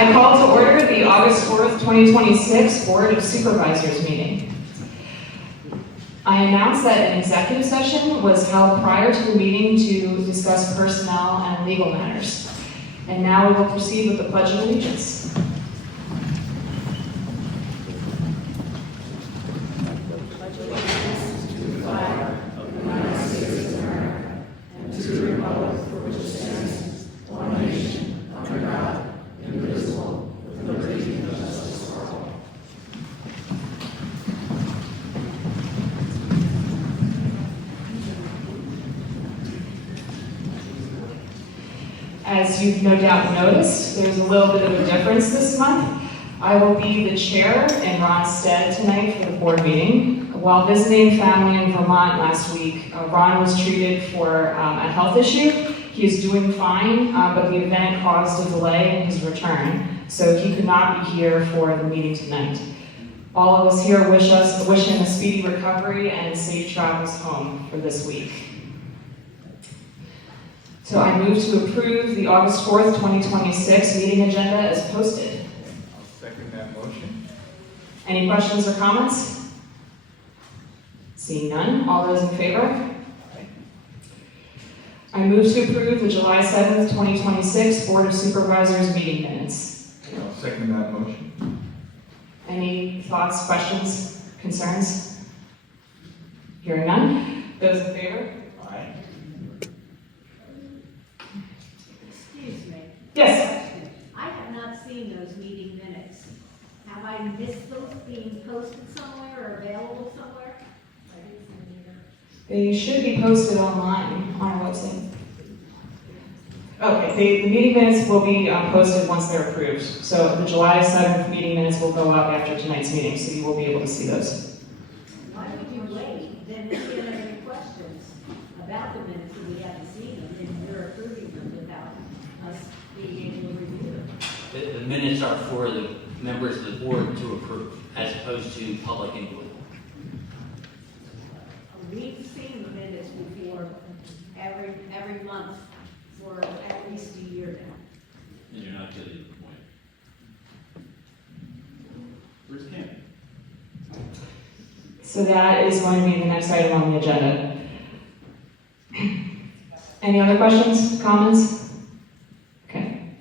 I call to order the August 4th, 2026 Board of Supervisors meeting. I announce that an executive session was held prior to the meeting to discuss personnel and legal matters. And now we will proceed with the Pledge of Allegiance. As you've no doubt noticed, there's a little bit of a difference this month. I will be the chair in Ron's stead tonight for the board meeting. While visiting family in Vermont last week, Ron was treated for a health issue. He is doing fine, but the event caused a delay in his return, so he could not be here for the meeting tonight. All of us here wish him a speedy recovery and safe travels home for this week. So I move to approve the August 4th, 2026 meeting agenda as posted. I'll second that motion. Any questions or comments? Seeing none, all those in favor? I move to approve the July 7th, 2026 Board of Supervisors meeting minutes. I'll second that motion. Any thoughts, questions, concerns? Hearing none, those in favor? Aye. Excuse me. Yes. I have not seen those meeting minutes. Have I missed those being posted somewhere or available somewhere? I didn't see them either. They should be posted online on our website. Okay, the meeting minutes will be posted once they're approved. So the July 7th meeting minutes will go up after tonight's meeting, so you will be able to see those. Why would you wait? Then if you have any questions about the minutes and we haven't seen them, and you're approving them without us being able to review them. The minutes are for the members of the board to approve, as opposed to public input. We've seen the minutes before every month for at least a year now. And you're not getting the point. Where's Cam? So that is going to be the next item on the agenda. Any other questions, comments? Okay.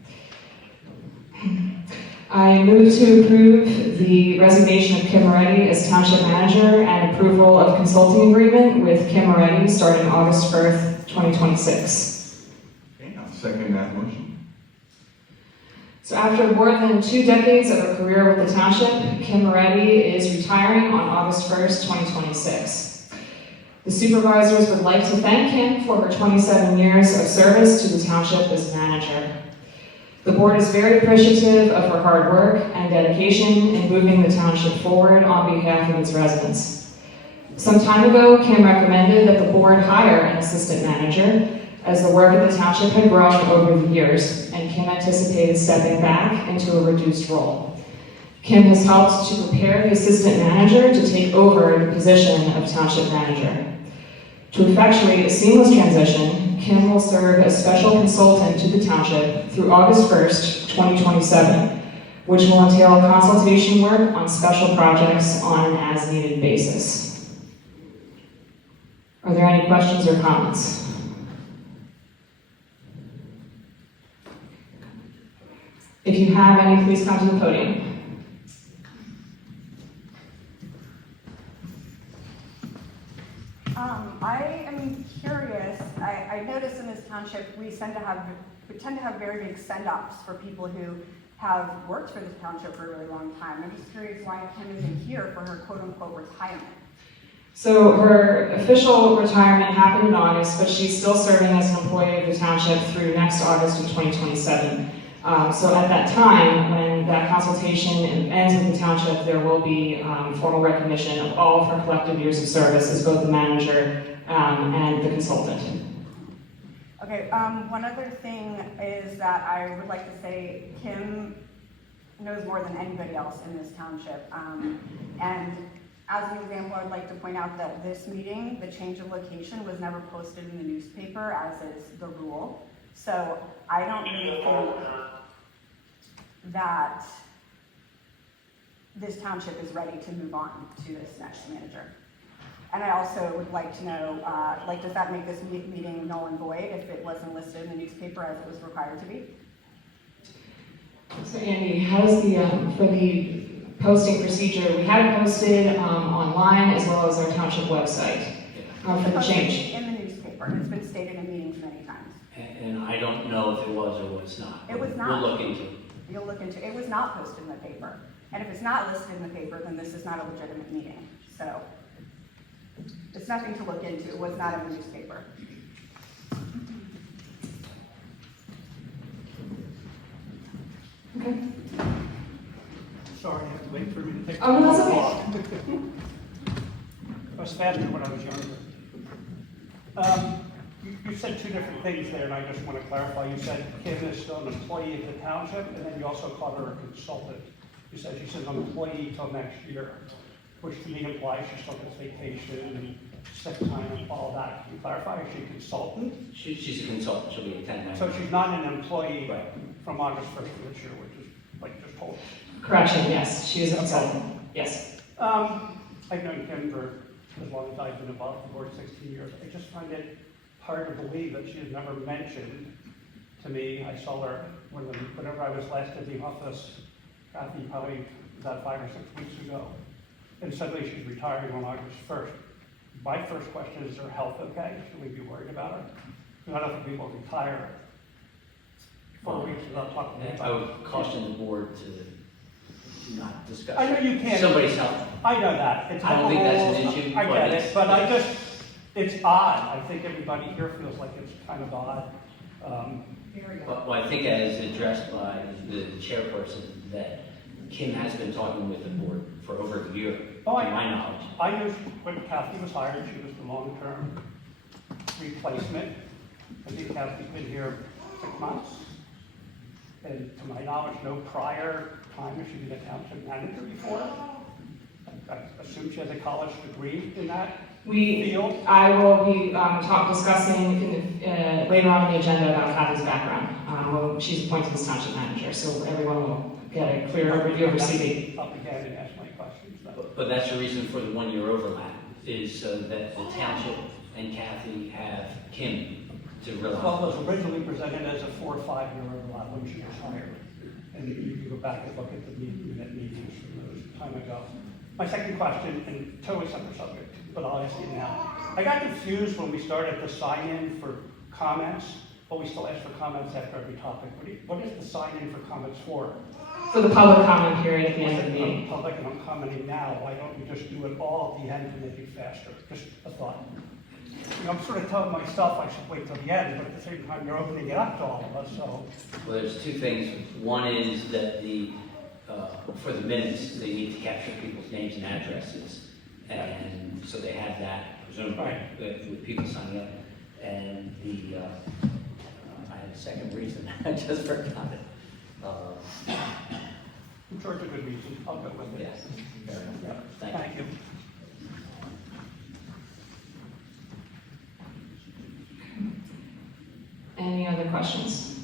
I move to approve the resignation of Kim Moretti as Township Manager and approval of consulting agreement with Kim Moretti starting August 1st, 2026. Okay, I'll second that motion. So after more than 2 decades of a career with the Township, Kim Moretti is retiring on August 1st, 2026. The supervisors would like to thank Kim for her 27 years of service to the Township as manager. The board is very appreciative of her hard work and dedication in moving the Township forward on behalf of its residents. Some time ago, Kim recommended that the board hire an assistant manager as the work at the Township had grown over the years, and Kim anticipated stepping back into a reduced role. Kim has helped to prepare the assistant manager to take over the position of Township Manager. To effectuate a seamless transition, Kim will serve as special consultant to the Township through August 1st, 2027, which will entail consultation work on special projects on an as-needed basis. Are there any questions or comments? If you have any, please come to the podium. I am curious. I noticed in this township we tend to have very big send-offs for people who have worked for this township for a really long time. I'm just curious why Kim isn't here for her quote-unquote retirement. So her official retirement happened in August, but she's still serving as an employee of the township through next August of 2027. So at that time, when that consultation ends with the township, there will be formal recognition of all of her collective years of service as both the manager and the consultant. Okay, one other thing is that I would like to say Kim knows more than anybody else in this township. And as an example, I'd like to point out that this meeting, the change of location, was never posted in the newspaper, as is the rule. So I don't really think that this township is ready to move on to this next manager. And I also would like to know, does that make this meeting null and void if it wasn't listed in the newspaper as it was required to be? So Andy, how's for the posting procedure? We had it posted online as well as our township website for the change. In the newspaper, and it's been stated in meetings many times. And I don't know if it was or was not. It was not. We'll look into it. You'll look into, it was not posted in the paper. And if it's not listed in the paper, then this is not a legitimate meeting. So it's nothing to look into. It was not in the newspaper. Okay. Sorry, I have to wait for me to take. Oh, no, that's okay. I was faster when I was younger. You said two different things there, and I just want to clarify. You said Kim is still an employee of the township, and then you also called her a consultant. You said she's an employee till next year, which to me implies she still gets vacation and sick time and all that. Can you clarify? Is she a consultant? She's a consultant, she'll be a 1099. So she's not an employee Right. from August 1st of this year, which is like you just told us. Correction, yes, she is a consultant, yes. I've known Kim for as long as I've been involved with the board, 16 years. I just find it hard to believe that she has never mentioned to me. I saw her whenever I was last in the office, Kathy, probably about 5 or 6 weeks ago. And suddenly she's retiring on August 1st. My first question is her health okay? Should we be worried about her? Because I don't think people retire 4 weeks without talking to I anybody. would caution the board to not discuss I know you can't. somebody's health. I know that. It's I don't think that's an whole- issue, I but get it's- it, but I just, it's odd. I think everybody here feels like it's kind of odd. Well, I think as addressed by the chairperson, that Kim has been talking with the board for over a year, to Oh, my knowledge. I knew when Kathy was hired, she was the long-term replacement. I think Kathy's been here 6 months. And to my knowledge, no prior time has she been a township manager before. I assume she has a college degree in that field. I will be discussing later on in the agenda about Kathy's background. She's appointed as township manager, so everyone will get a clear overview of her CV. Up again and ask my questions. But that's the reason for the 1-year overlap, is so that the township and Kathy have Kim to rely Well, on. it was originally presented as a 4 or 5 year overlap when she was hired. And you can go back and look at the minute meetings from those time ago. My second question, and totally separate subject, but I'll ask you now. I got confused when we started the sign-in for comments, but we still ask for comments after every topic. What is the sign-in for comments for? For the public comment period at the end of the meeting. I'm public and I'm commenting now. Why don't we just do it all at the end to make it faster? Just a thought. You know, I'm sort of telling myself I should wait till the end, but at the same time, you're opening it up to all of us, so. Well, there's two things. One is that for the minutes, they need to capture people's names and addresses. And so they have that, presumably, Right. with people signing up. And I had a second reason, I just forgot it. I'm sure it's a good reason. I'll go with it. Yes, fair enough. Yeah. Thank you. Thank you. Any other questions?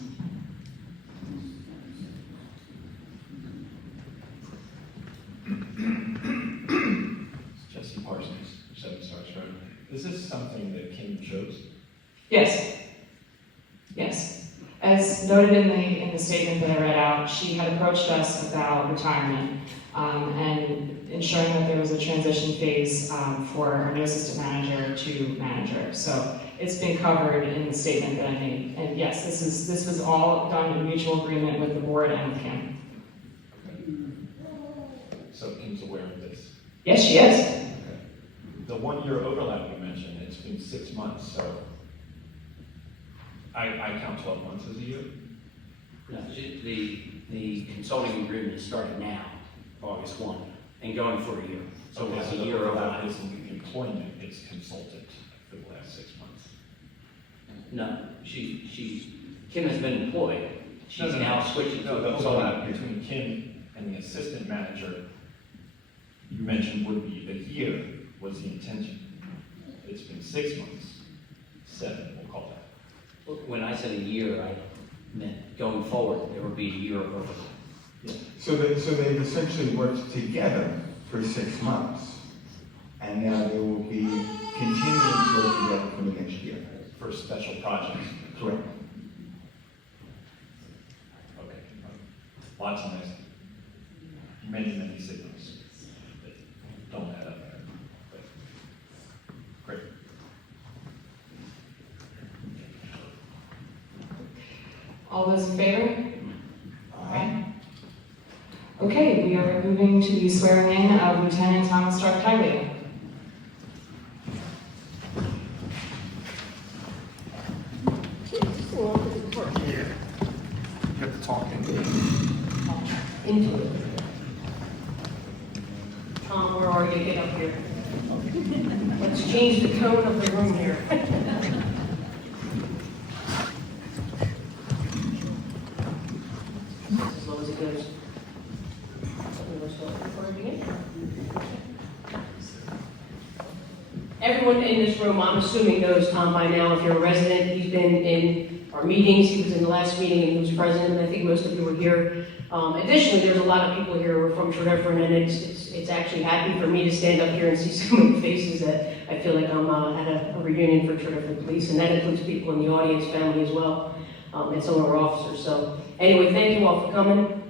Jesse Parsons, 7 Stars Road. Is this something that Kim chose? Yes. Yes. As noted in the statement that I read out, she had approached us about retirement and ensuring that there was a transition phase for our new assistant manager to manager. So it's been covered in the statement that I made. And yes, this was all done in mutual agreement with the board and with Kim. So Kim's aware of this? Yes, she is. Okay. The 1-year overlap you mentioned, it's been 6 months, so I count 12 months as a year? No, the consulting agreement is starting now, August 1, and going for a year. So Okay, it's so a the year overlap overlap. isn't employment, it's consultant for the last 6 months. No, Kim has been employed. She's now switching to No, a the consulting overlap agreement. between Kim and the assistant manager, you mentioned would be a year was the intention. It's been 6 months, 7, we'll call that. When I said a year, I meant going forward, there will be a year of overlap. Yeah. So they've essentially worked together for 6 months, and now they will be continuing to work together for the next year. For special projects. Correct. Okay. Lots of nice, many signals that don't add up there. But great. All those in favor? Aye. Okay, we are moving to the swearing in of Lieutenant Thomas Tartaglia. Get to talking. Into it. Tom, where are you? Get up here. Let's change the tone of the room here. As low as it goes. We'll start recording again. Everyone in this room, I'm assuming, knows Tom by now. If you're a resident, he's been in our meetings. He was in the last meeting and he was present, and I think most of you were here. Additionally, there's a lot of people here who are from Tredyffrin, and it's actually happy for me to stand up here and see some of the faces that I feel like I'm at a reunion for Tredyffrin Police, and that includes people in the audience, family as well, and some of our officers. So anyway, thank you all for coming.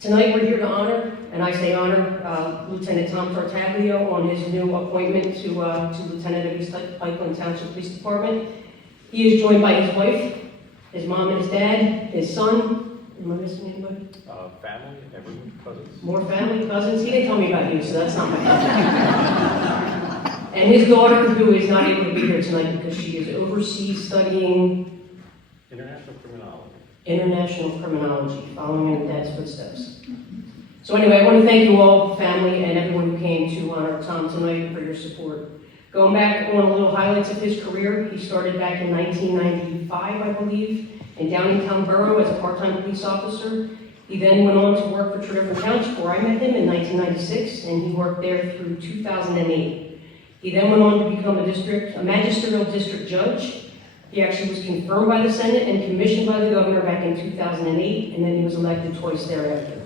Tonight, we're here to honor, and I say honor, Lieutenant Tom Tartaglia on his new appointment to Lieutenant of East Pikeland Township Police Department. He is joined by his wife, his mom and his dad, his son. Am I missing anybody? Family, everyone, cousins. More family, cousins? He didn't tell me about you, so that's not my cousin. And his daughter, who is not able to be here tonight because she is overseas studying international criminology, following in Dad's footsteps. So anyway, I want to thank you all, family, and everyone who came to honor Tom tonight for your support. Going back on a little highlights of his career, he started back in 1995, I believe, in Downingtown Borough as a part-time police officer. He then went on to work for Tredyffrin Township, where I met him in 1996, and he worked there through 2008. He then went on to become a magisterial district judge. He actually was confirmed by the Senate and commissioned by the governor back in 2008, and then he was elected twice thereafter.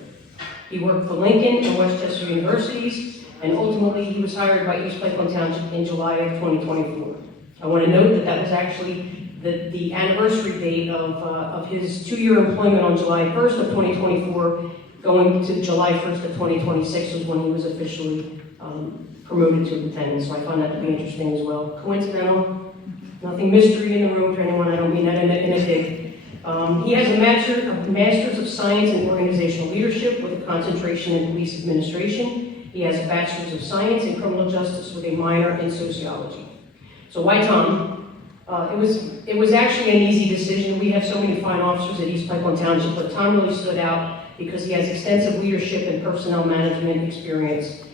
He worked for Lincoln and Westchester Universities, and ultimately he was hired by East Pikeland Township in July of 2024. I want to note that that was actually the anniversary date of his 2-year employment on July 1st of 2024, going to July 1st of 2026 was when he was officially promoted to lieutenant, so I found that to be interesting as well. Coincidental? Nothing mystery in the room for anyone, I don't mean that in a dig. He has a Master's of Science in Organizational Leadership with a concentration in Police Administration. He has a Bachelor's of Science in Criminal Justice with a minor in Sociology. So why Tom? It was actually an easy decision. We have so many fine officers at East Pikeland Township, but Tom really stood out because he has extensive leadership and personnel management experience.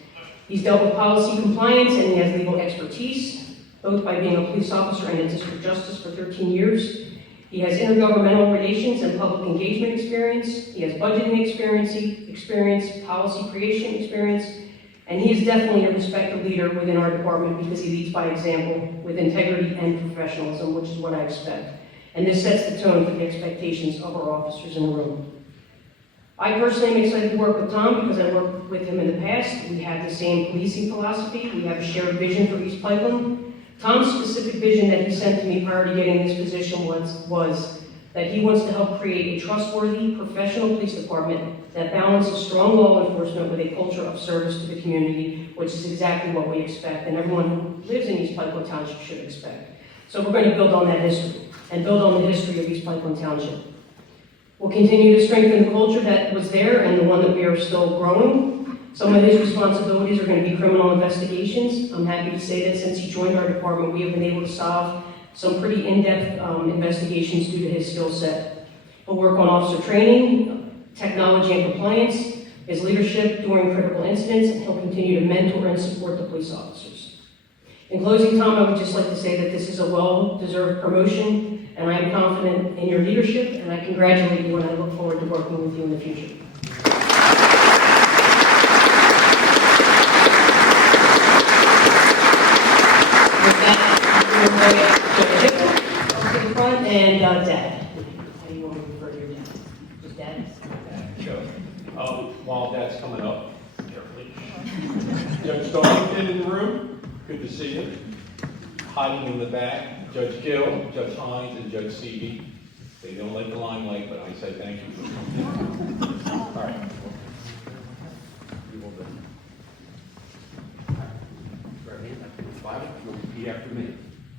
He's dealt with policy compliance and he has legal expertise, both by being a police officer and a district justice for 13 years. He has intergovernmental relations and public engagement experience. He has budgeting experience, policy creation experience, and he is definitely a respected leader within our department because he leads by example with integrity and professionalism, which is what I expect. And this sets the tone for the expectations of our officers in the room. I personally am excited to work with Tom because I worked with him in the past. We have the same policing philosophy. We have a shared vision for East Pikeland. Tom's specific vision that he sent to me prior to getting this position was that he wants to help create a trustworthy, professional police department that balances strong law enforcement with a culture of service to the community, which is exactly what we expect and everyone who lives in East Pikeland Township should expect. So we're going to build on that history and build on the history of East Pikeland Township. We'll continue to strengthen the culture that was there and the one that we are still growing. Some of his responsibilities are going to be criminal investigations. I'm happy to say that since he joined our department, we have been able to solve some pretty in-depth investigations due to his skill set. He'll work on officer training, technology and compliance, his leadership during critical incidents, and he'll continue to mentor and support the police officers. In closing, Tom, I would just like to say that this is a well-deserved promotion, and I am confident in your leadership, and I congratulate you, and I look forward to working with you in the future. To the front, and Dad. How do you want me to refer to your dad? Dad. Sure. While that's coming up, carefully. Judge Darlington in the room, good to see you. Hiding in the back, Judge Gill, Judge Hines, and Judge Seavey. They don't like the limelight, but I say thank you for coming. All right. You will go. Right hand, Bible, you'll repeat after me.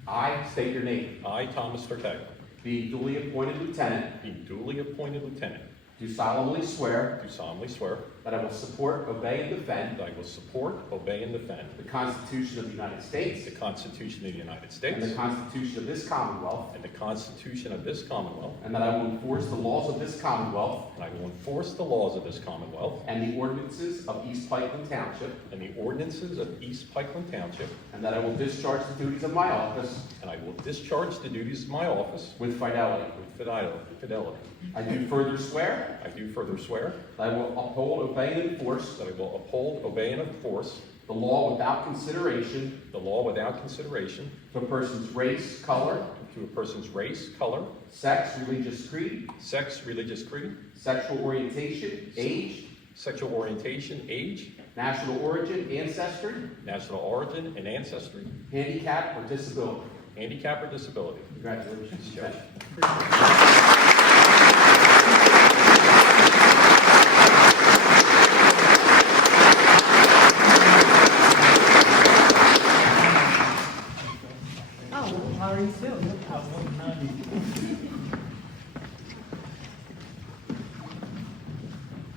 I state your name. I, Thomas Tortega, Being duly appointed lieutenant, being duly appointed lieutenant, do solemnly swear do solemnly swear that I will support, obey, and defend that I will support, obey, and defend the Constitution of the United States the Constitution of the United and States the Constitution of this Commonwealth, and the Constitution of this Commonwealth, and that I will enforce the laws of this Commonwealth and I will enforce the laws of this Commonwealth and the ordinances of East Pikeland Township, and the ordinances of East Pikeland Township, and that I will discharge the duties of my office and I will discharge the duties of my office with fidelity. with fidelity. I do further swear I do further swear that I will uphold, obey, and enforce that I will uphold, obey, and enforce the law without consideration the law without consideration to a person's race, color, to a person's race, color, sex, religious creed, sex, religious creed, sexual orientation, age, sexual orientation, age, national origin, ancestry, national origin, and ancestry, handicap, or disability. handicap, or disability. Congratulations, Judge.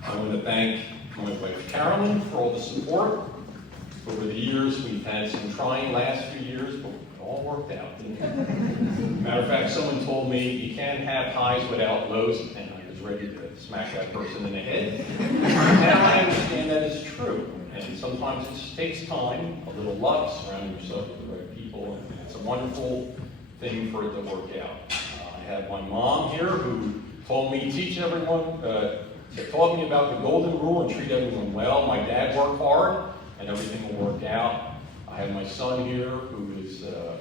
I want to thank my wife Carolyn for all the support. Over the years, we've had some trying last few years, but it all worked out. Matter of fact, someone told me you can't have highs without lows, and I was ready to smack that person in the head. Now I understand that is true, and sometimes it just takes time, a little luck, surrounding yourself with the right people, and it's a wonderful thing for it to work out. I have my mom here who told me, teach everyone, taught me about the golden rule and treat everyone well. My dad worked hard, and everything will work out. I have my son here who is a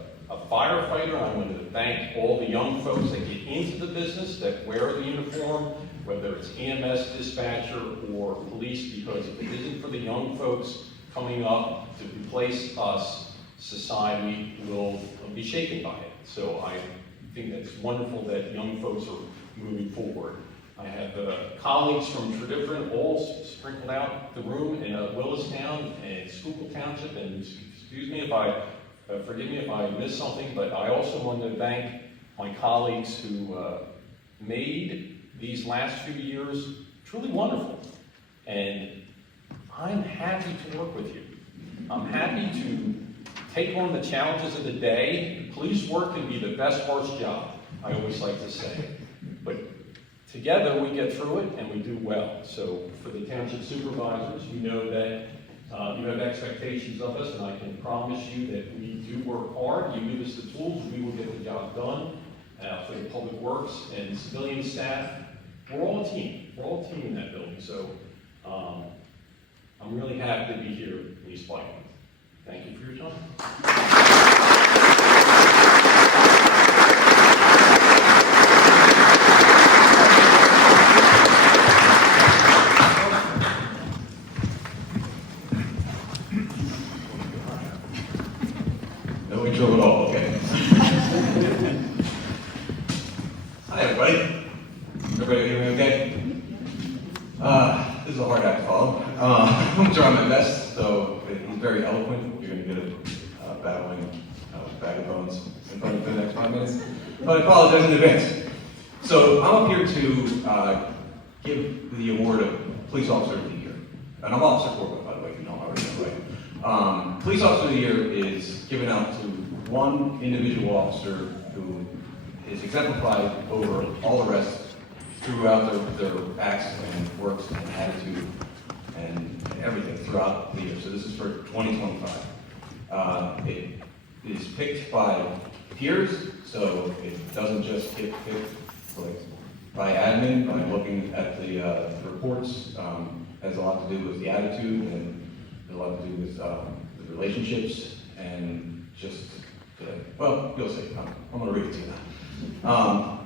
firefighter. I want to thank all the young folks that get into the business, that wear the uniform, whether it's EMS dispatcher or police, because if it isn't for the young folks coming up to replace us, society will be shaken by it. So I think that's wonderful that young folks are moving forward. I have colleagues from different, all sprinkled out the room in Willistown and Schuylkill Township, and excuse me if I, forgive me if I missed something, but I also want to thank my colleagues who made these last few years truly wonderful. And I'm happy to work with you. I'm happy to take on the challenges of the day. Police work can be the best worst job, I always like to say. But together we get through it and we do well. So for the township supervisors, we know that you have expectations of us, and I can promise you that we do work hard. You give us the tools, we will get the job done. For the public works and civilian staff, we're all a team. We're all a team in that building. So I'm really happy to be here in East Pikeland. Thank you for your time. No intro at all, okay. Hi, everybody. Everybody hear me okay? This is a hard act to follow. I'm going to try my best. So he's very eloquent. You're going to get a battling bag of bones in front of the next 5 minutes. But I apologize in advance. So I'm up here to give the award of Police Officer of the Year. And I'm Officer Corporate, by the way, if you don't already know, right? Police Officer of the Year is given out to one individual officer who is exemplified over all the rest throughout their acts and works and attitude and everything throughout the year. So this is for 2025. It is picked by peers, so it doesn't just get picked like by admin, by looking at the reports. Has a lot to do with the attitude and has a lot to do with the relationships and just, well, you'll see. I'm going to read it to you now.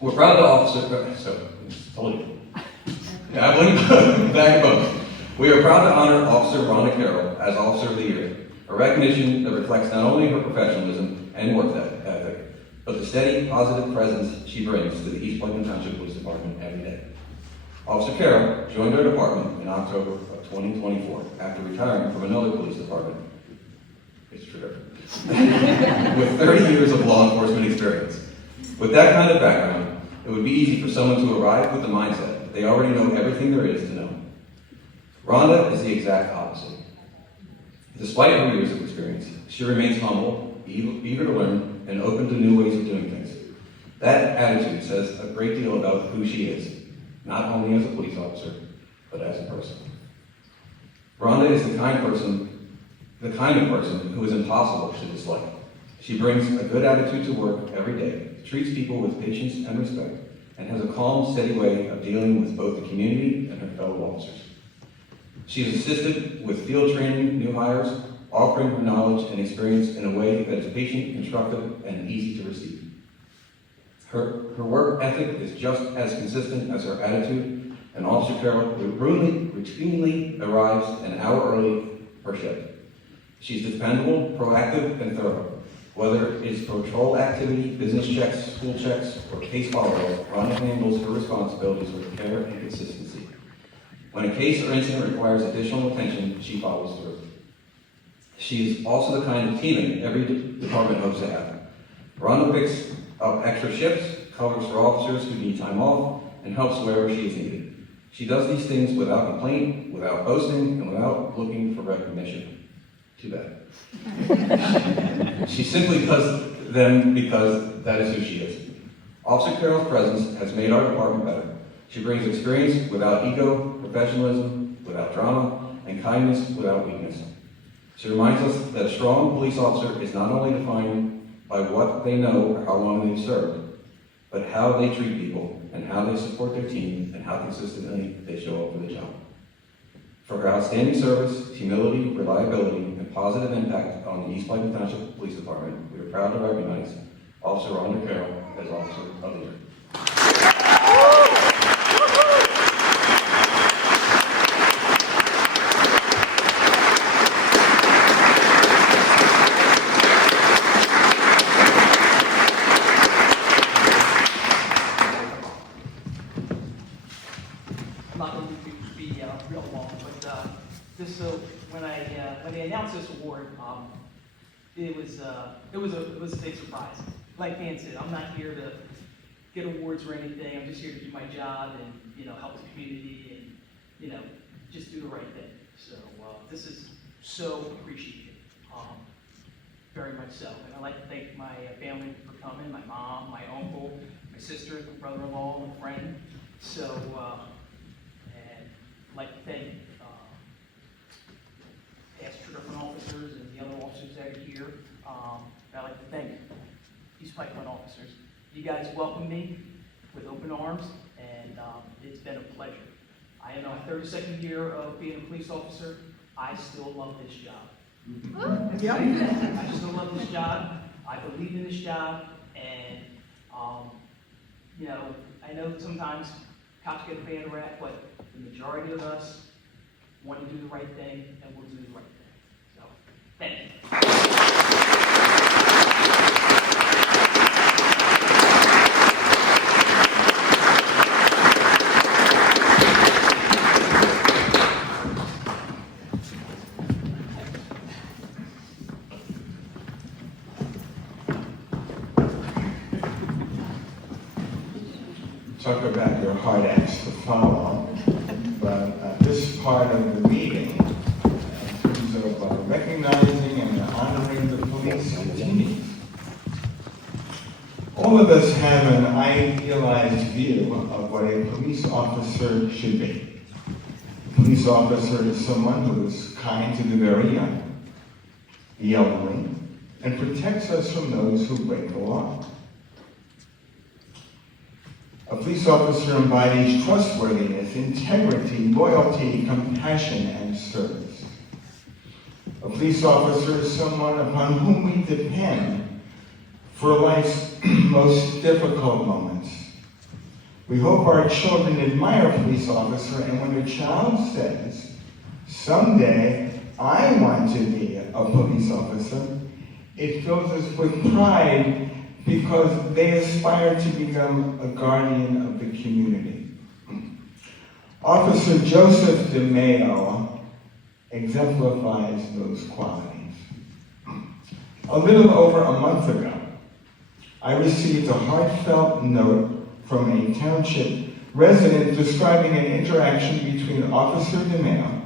We're proud to officer, so, totally. Yeah, I believe back both. We are proud to honor Officer Rhonda Carroll as Officer of the Year, a recognition that reflects not only her professionalism and work ethic, but the steady, positive presence she brings to the East Pikeland Township Police Department every day. Officer Carroll joined our department in October of 2024 after retiring from another police department. It's true. With 30 years of law enforcement experience. With that kind of background, it would be easy for someone to arrive with the mindset that they already know everything there is to know. Rhonda is the exact opposite. Despite her years of experience, she remains humble, eager to learn, and open to new ways of doing things. That attitude says a great deal about who she is, not only as a police officer, but as a person. Rhonda is the kind of person who is impossible to dislike. She brings a good attitude to work every day, treats people with patience and respect, and has a calm, steady way of dealing with both the community and her fellow officers. She has assisted with field training new hires, offering her knowledge and experience in a way that is patient, constructive, and easy to receive. Her work ethic is just as consistent as her attitude, and Officer Carroll routinely arrives an hour early per shift. She's dependable, proactive, and thorough. Whether it's patrol activity, business checks, school checks, or case follow-up, Rhonda handles her responsibilities with care and consistency. When a case or incident requires additional attention, she follows through. She is also the kind of teammate every department hopes to have. Rhonda picks up extra shifts, covers for officers who need time off, and helps wherever she is needed. She does these things without complaint, without boasting, and without looking for recognition. Too bad. She simply does them because that is who she is. Officer Carroll's presence has made our department better. She brings experience without ego, professionalism without drama, and kindness without weakness. She reminds us that a strong police officer is not only defined by what they know or how long they've served, but how they treat people and how they support their team and how consistently they show up for the job. For her outstanding service, humility, reliability, and positive impact on the East Pikeland Township Police Department, we are proud to recognize Officer Rhonda Carroll as Officer of the Year. I'm not going to be real long, but just so when they announced this award, it was a big surprise. Like Dan said, I'm not here to get awards or anything. I'm just here to do my job and help the community and just do the right thing. So this is so appreciated, very much so. And I'd like to thank my family for coming, my mom, my uncle, my sister, my brother-in-law, and friend. So. I'd like to thank past different officers and the other officers that are here. I'd like to thank East Pikeland officers. You guys welcomed me with open arms, and it's been a pleasure. I am in my 32nd year of being a police officer. I still love this job. I still love this job. I believe in this job, and I know sometimes cops get a bad rap, but the majority of us want to do the right thing, and we'll do the right thing. So, thank you. Talk about your hard acts to follow, but this part of the meeting, in terms of recognizing and honoring the police continues. All of us have an idealized view of what a police officer should be. A police officer is someone who is kind to the very young, the elderly, and protects us from those who break the law. A police officer embodies trustworthiness, integrity, loyalty, compassion, and service. A police officer is someone upon whom we depend for life's most difficult moments, We hope our children admire a police officer, and when a child says, someday I want to be a police officer, it fills us with pride because they aspire to become a guardian of the community. Officer Joseph DeMeo exemplifies those qualities. A little over a month ago, I received a heartfelt note from a Township resident describing an interaction between Officer DeMeo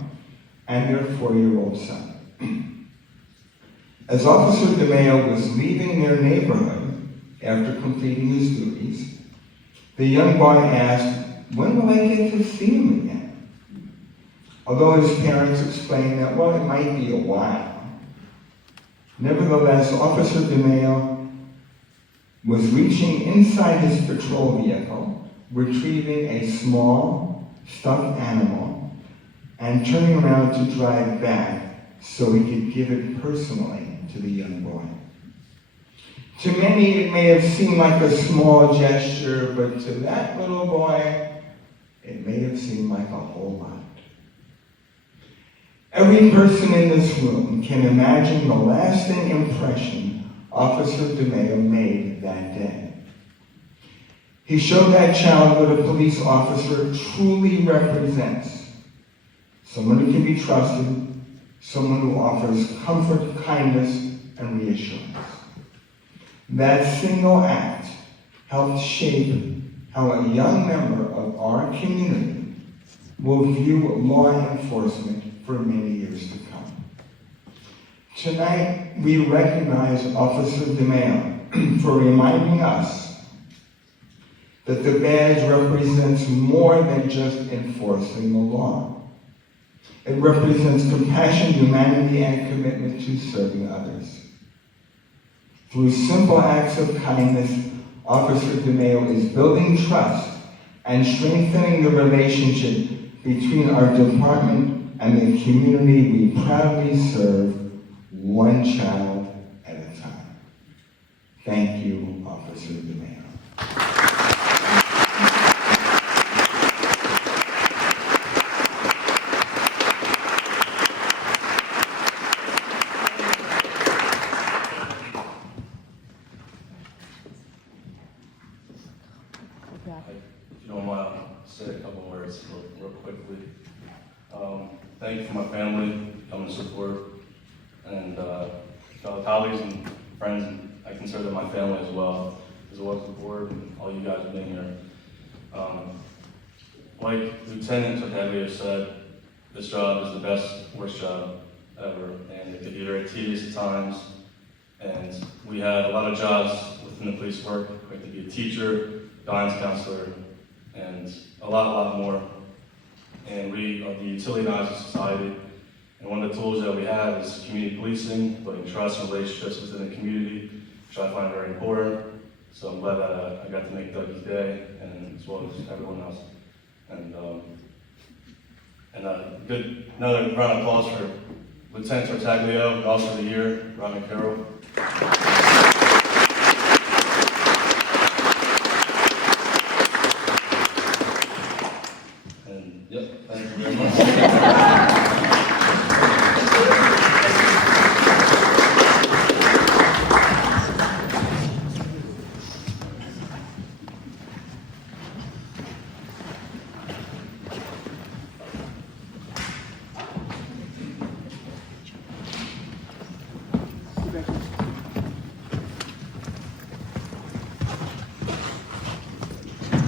and their 4-year-old son. As Officer DeMeo was leaving their neighborhood after completing his duties, the young boy asked, "When will I get to see him again?" Although his parents explained that, well, it might be a while. Nevertheless, Officer DeMeo was reaching inside his patrol vehicle, retrieving a small, stuffed animal, and turning around to drive back so he could give it personally to the young boy. To many, it may have seemed like a small gesture, but to that little boy, it may have seemed like a whole lot. Every person in this room can imagine the lasting impression Officer DeMeo made that day. He showed that child what a police officer truly represents. Someone who can be trusted, someone who offers comfort, kindness, and reassurance. That single act helped shape how a young member of our community will view law enforcement for many years to come. Tonight, we recognize Officer DeMeo for reminding us that the badge represents more than just enforcing the law. It represents compassion, humanity, and commitment to serving others. Through simple acts of kindness, Officer DeMeo is building trust and strengthening the relationship between our department and the community we proudly serve, one child at a time. Thank you, Officer DeMeo. If you don't mind, I'll say a couple words real quickly. Thank you for my family, coming to support, and fellow colleagues and friends. I consider them my family as well as the board and all you guys being here. Like Lieutenant Tocaglia said, this job is the best, worst job ever, and it can be very tedious at times. And we have a lot of jobs within the police work. We have to be a teacher, guidance counselor, and a lot more. And we are the utility knives of society. And one of the tools that we have is community policing, building trust and relationships within the community, which I find very important. So I'm glad that I got to make Dougie's day, and as well as everyone else. And another round of applause for Lieutenant Tartaglio, and Officer of the Year, Rodney Carroll. And yep, thank you very much.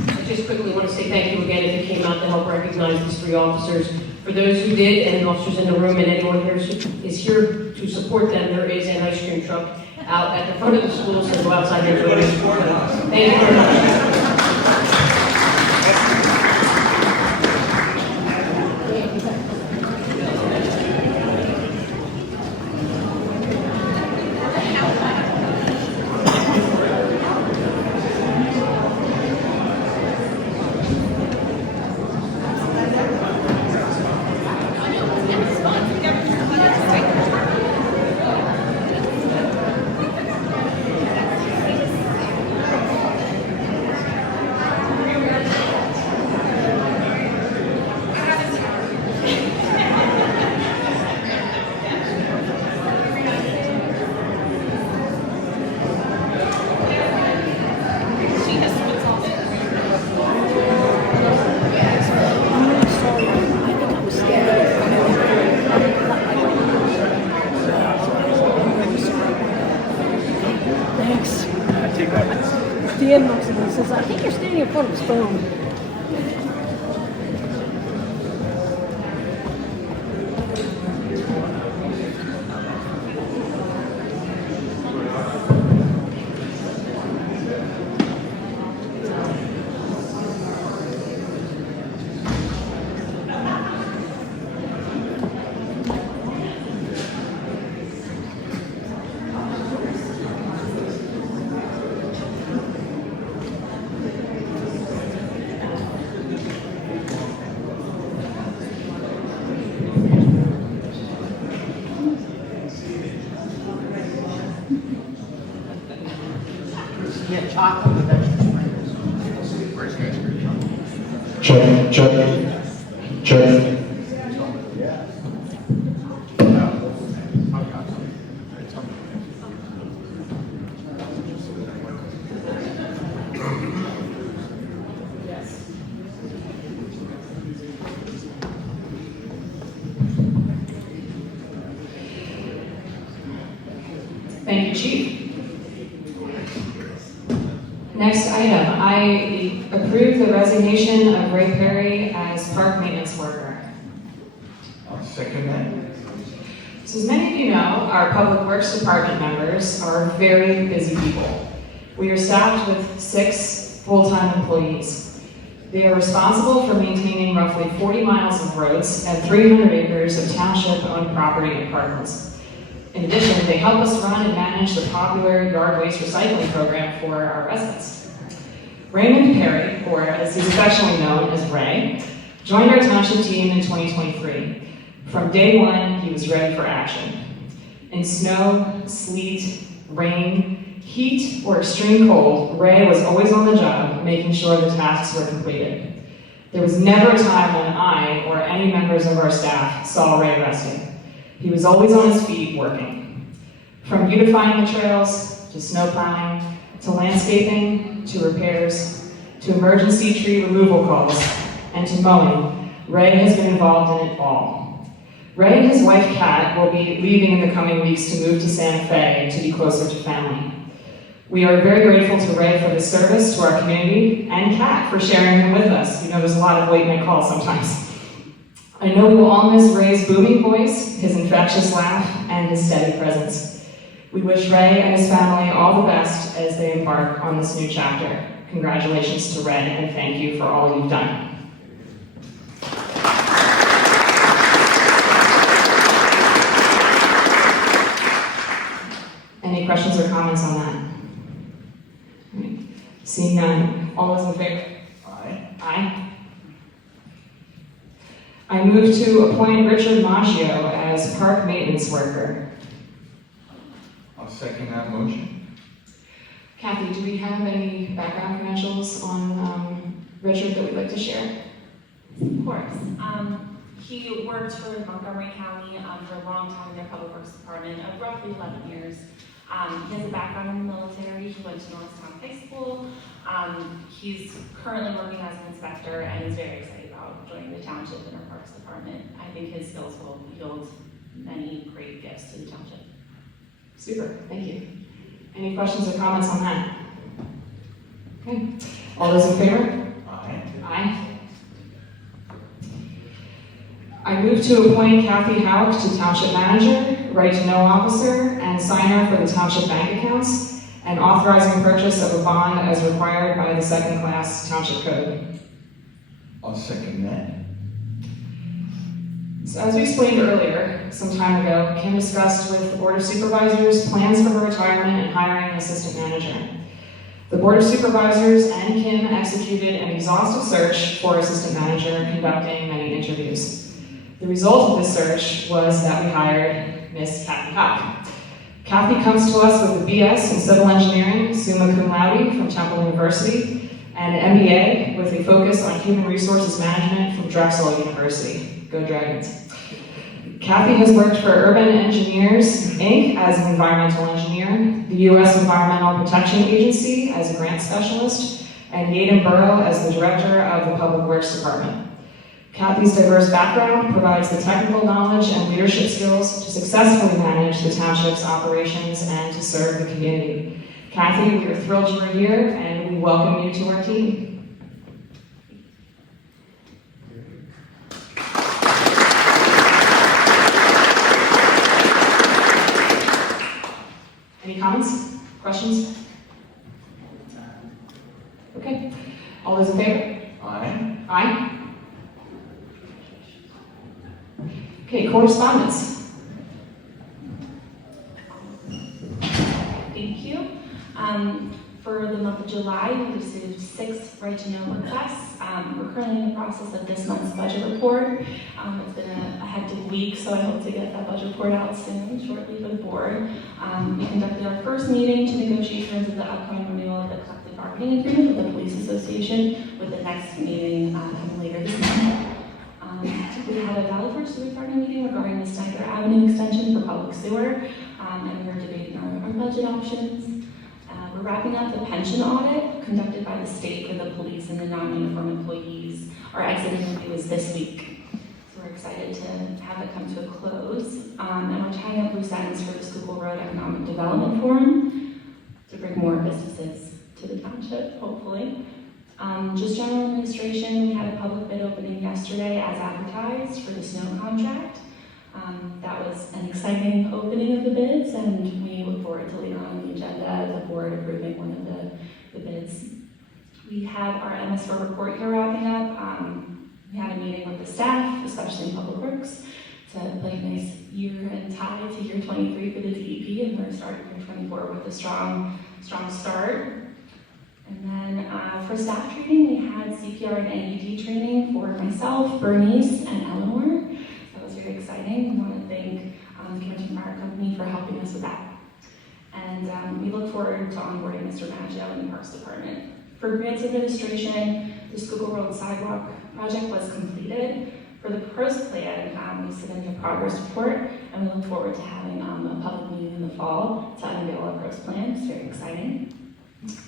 I just quickly want to say thank you again if you came out to help recognize these 3 officers. For those who did, and the officers in the room, and anyone here is here to support them, there is an ice cream truck out at the front of the school, so go outside there. Thank you very much. phone. Check, check, check. Thank you, Chief. Next item, I approve the resignation of Ray Perry as park maintenance worker. I'll second that. So as many of you know, our Public Works Department members are very busy people. We are staffed with 6 full-time employees. They are responsible for maintaining roughly 40 miles of roads and 300 acres of township-owned property and parklands. In addition, they help us run and manage the popular yard waste recycling program for our residents. Raymond Perry, or as he's affectionately known as Ray, joined our township team in 2023. From day one, he was ready for action. In snow, sleet, rain, heat, or extreme cold, Ray was always on the job, making sure the tasks were completed. There was never a time when I or any members of our staff saw Ray resting. He was always on his feet working. From beautifying the trails, to snow plowing, to landscaping, to repairs, to emergency tree removal calls, and to mowing, Ray has been involved in it all. Ray and his wife Kat will be leaving in the coming weeks to move to Santa Fe to be closer to family. We are very grateful to Ray for his service to our community, and Kat for sharing him with us. You know, there's a lot of late night calls sometimes. I know we will all miss Ray's booming voice, his infectious laugh, and his steady presence. We wish Ray and his family all the best as they embark on this new chapter. Congratulations to Ray, and thank you for all you've done. Any questions or comments on that? All right. Seeing none, all those in favor? Aye. Aye. I move to appoint Richard Maggio as park maintenance worker. I'll second that motion. Kathy, do we have any background credentials on Richard that we'd like to share? Of course. He worked for Montgomery County for a long time in their Public Works Department, roughly 11 years. He has a background in the military. He went to Norristown High School. He's currently working as an inspector and is very excited about joining the township and our Parks Department. I think his skills will yield many great gifts to the township. Super, thank you. Any questions or comments on that? Okay. All those in favor? Aye. Aye. I move to appoint Kathy Houck to Township Manager, right-to-know officer, and signer for the township bank accounts, and authorizing purchase of a bond as required by the second-class Township Code. I'll second that. So as we explained earlier, some time ago, Kim discussed with the Board of Supervisors plans for her retirement and hiring an assistant manager. The Board of Supervisors and Kim executed an exhaustive search for assistant manager, conducting many interviews. The result of this search was that we hired Miss Kathy Houck. Kathy comes to us with a BS in civil engineering, summa cum laude from Temple University, and an MBA with a focus on human resources management from Drexel University. Go Dragons. Kathy has worked for Urban Engineers, Inc. as an environmental engineer, the U.S. Environmental Protection Agency as a grant specialist, and Naden Borough as the director of the Public Works Department. Kathy's diverse background provides the technical knowledge and leadership skills to successfully manage the township's operations and to serve the community. Kathy, we are thrilled you are here, and we welcome you to our team. Questions? Okay. All those in favor? Aye. Aye. Okay, correspondence. Thank you. For the month of July, we received 6 right to know requests. We're currently in the process of this month's budget report. It's been a hectic week, so I hope to get that budget report out soon, shortly for the board. We conducted our first meeting to negotiate terms of the upcoming renewal of the collective bargaining agreement with the Police Association, with the next meeting coming later this month. We had a Valley Forge Sewer Authority meeting regarding the Snyder Avenue extension for public sewer, and we were debating our budget options. We're wrapping up the pension audit conducted by the state for the police and the non-uniform employees. Our exiting review is this week. So we're excited to have it come to a close. And we're tying up loose ends for the Schuylkill Road Economic Development Forum to bring more businesses to the township, hopefully. Just general administration, we had a public bid opening yesterday as advertised for the snow contract. That was an exciting opening of the bids, and we look forward to later on in the agenda, the board approving one of the bids. We have our MS4 report here wrapping up. We had a meeting with the staff, especially in Public Works, to put a nice year and tie to year 23 for the DEP, and we're starting year 24 with a strong start. And then for staff training, we had CPR and AED training for myself, Bernice, and Eleanor. That was very exciting. I want to thank the Kempton Fire Company for helping us with that. And we look forward to onboarding Mr. Maggio in the Parks Department. For grants administration, the Schuylkill Road Sidewalk project was completed. For the PROS plan, we submitted a progress report, and we look forward to having a public meeting in the fall to unveil our PROS plan. It's very exciting.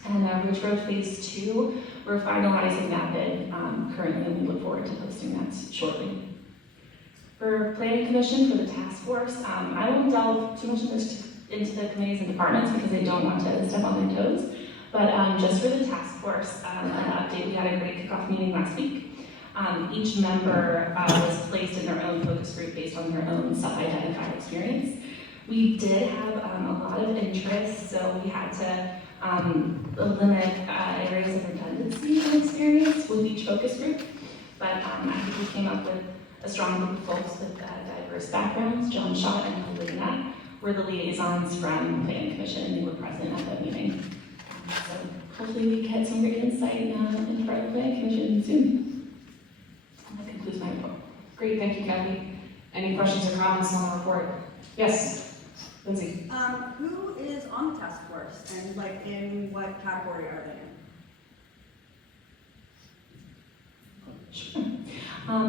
And Ridge Road Phase 2, we're finalizing that bid currently, and we look forward to posting that shortly. For Planning Commission, for the task force, I won't delve too much into the committees and departments because they don't want to step on their toes. But just for the task force, an update, we had a great kickoff meeting last week. Each member was placed in their own focus group based on their own self-identified experience. We did have a lot of interest, so we had to limit areas of redundancy and experience with each focus group. But I think we came up with a strong group of folks with diverse backgrounds. John Schott and Helena were the liaisons from the Planning Commission, and they were present at that meeting. So hopefully we get some great insight in front of the Planning Commission soon. And that concludes my report. Great, thank you, Kathy. Any questions or comments on the report? Yes, Lindsay. Who is on the task force, and like in what category are they in? Sure.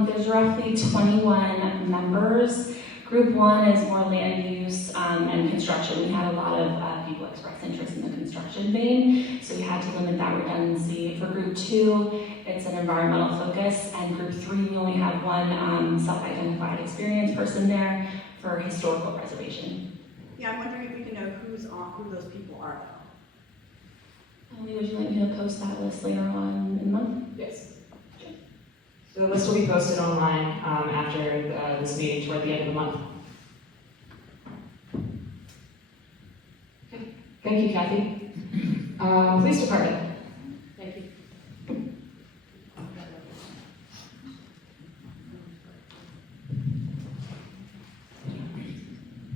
There's roughly 21 members. Group 1 is more land use and construction. We had a lot of people express interest in the construction vein, so we had to limit that redundancy. For Group 2, it's an environmental focus, and Group 3, we only have one self-identified experienced person there for historical preservation. Yeah, I'm wondering if we can know who those people are, though. Would you like me to post that list later on in the month? Yes. The list will be posted online after this meeting toward the end of the month. Okay. Thank you, Kathy. Police Department. Thank you.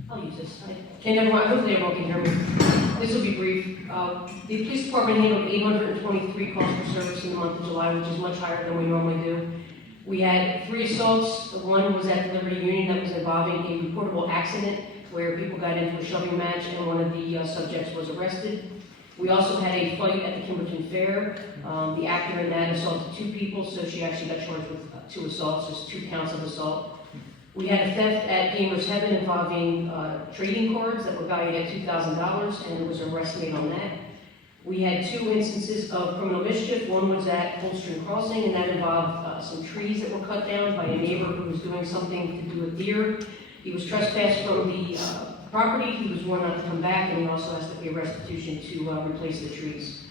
I'll use this. Hopefully everyone can hear me. This will be brief. The police department handled 823 calls for service in the month of July, which is much higher than we normally do. We had 3 assaults. One was at the Liberty Union that was involving a reportable accident where people got into a shoving match and one of the subjects was arrested. We also had a fight at the Kimberton Fair. The actor in that assaulted 2 people, so she actually got charged with 2 assaults, just 2 counts of assault. We had a theft at Gamers Heaven involving trading cards that were valued at $2,000, and there was an arrest made on that. We had 2 instances of criminal mischief. One was at Coldstream Crossing, and that involved some trees that were cut down by a neighbor who was doing something to do with deer. He was trespassed from the property. He was warned not to come back, and he also asked to pay restitution to replace the trees.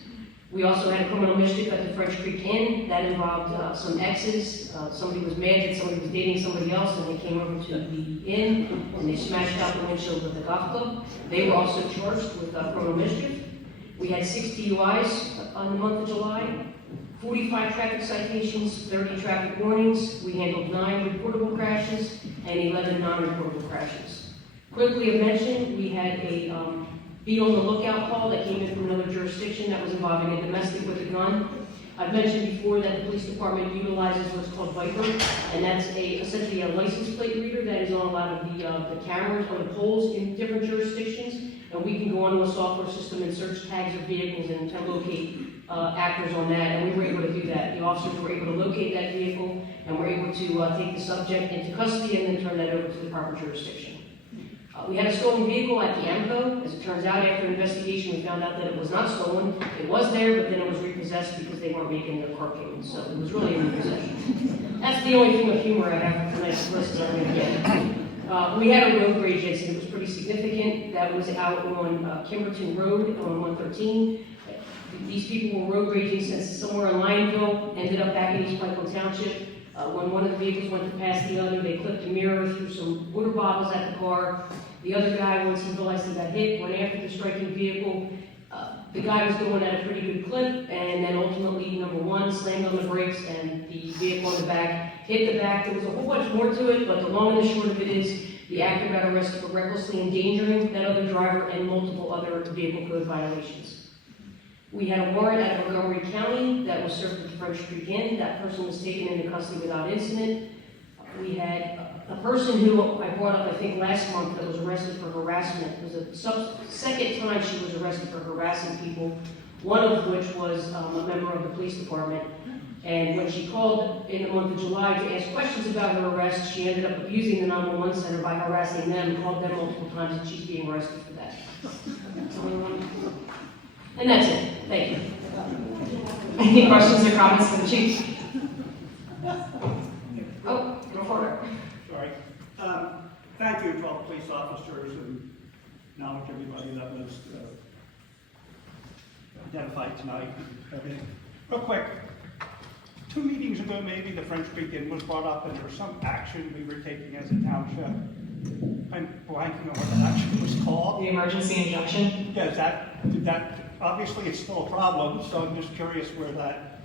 We also had a criminal mischief at the French Creek Inn. That involved some exes. Somebody was mad that somebody was dating somebody else, and they came over to the inn, and they smashed out the windshield with a golf club. They were also charged with criminal mischief. We had 6 DUIs on the month of July, 45 traffic citations, 30 traffic warnings. We handled 9 reportable crashes and 11 non-reportable crashes. Quickly of mention, we had a be on the lookout call that came in from another jurisdiction that was involving a domestic with a gun. I've mentioned before that the police department utilizes what's called Viper, and that's essentially a license plate reader that is on a lot of the cameras or the poles in different jurisdictions, and we can go onto a software system and search tags of vehicles and to locate actors on that, and we were able to do that. The officers were able to locate that vehicle, and were able to take the subject into custody and then turn that over to the proper jurisdiction. We had a stolen vehicle at the AMCO. As it turns out, after investigation, we found out that it was not stolen. It was there, but then it was repossessed because they weren't making their car payments, so it was really a repossession. That's the only thing of humor I have for tonight's list that I'm going to get. We had a road rage incident. It was pretty significant. That was out on Kimberton Road on 113. These people were road raging since somewhere in Lionville, ended up back in East Pikeland Township. When one of the vehicles went to pass the other, they clipped a mirror, threw some water bottles at the car. The other guy, once he realized he got hit, went after the striking vehicle. The guy was going at a pretty good clip, and then ultimately, number one, slammed on the brakes, and the vehicle in the back hit the back. There was a whole bunch more to it, but the long and the short of it is the actor got arrested for recklessly endangering that other driver and multiple other vehicle code violations. We had a warrant out of Montgomery County that was served at the French Creek Inn. That person was taken into custody without incident. We had a person who I brought up, I think, last month that was arrested for harassment. It was the second time she was arrested for harassing people, one of which was a member of the police department. And when she called in the month of July to ask questions about her arrest, she ended up abusing the 911 center by harassing them, called them multiple times, and she's being arrested for that. And that's it. Thank you. Any questions or comments for the chief? Oh, go for it. Sorry. Thank you to all the police officers and acknowledge everybody that was identified tonight and everything. Real quick, 2 meetings ago maybe, the French Creek Inn was brought up and there was some action we were taking as a township. I'm blanking on what the action was called. The emergency injunction? Yeah, obviously it's still a problem, so I'm just curious where that.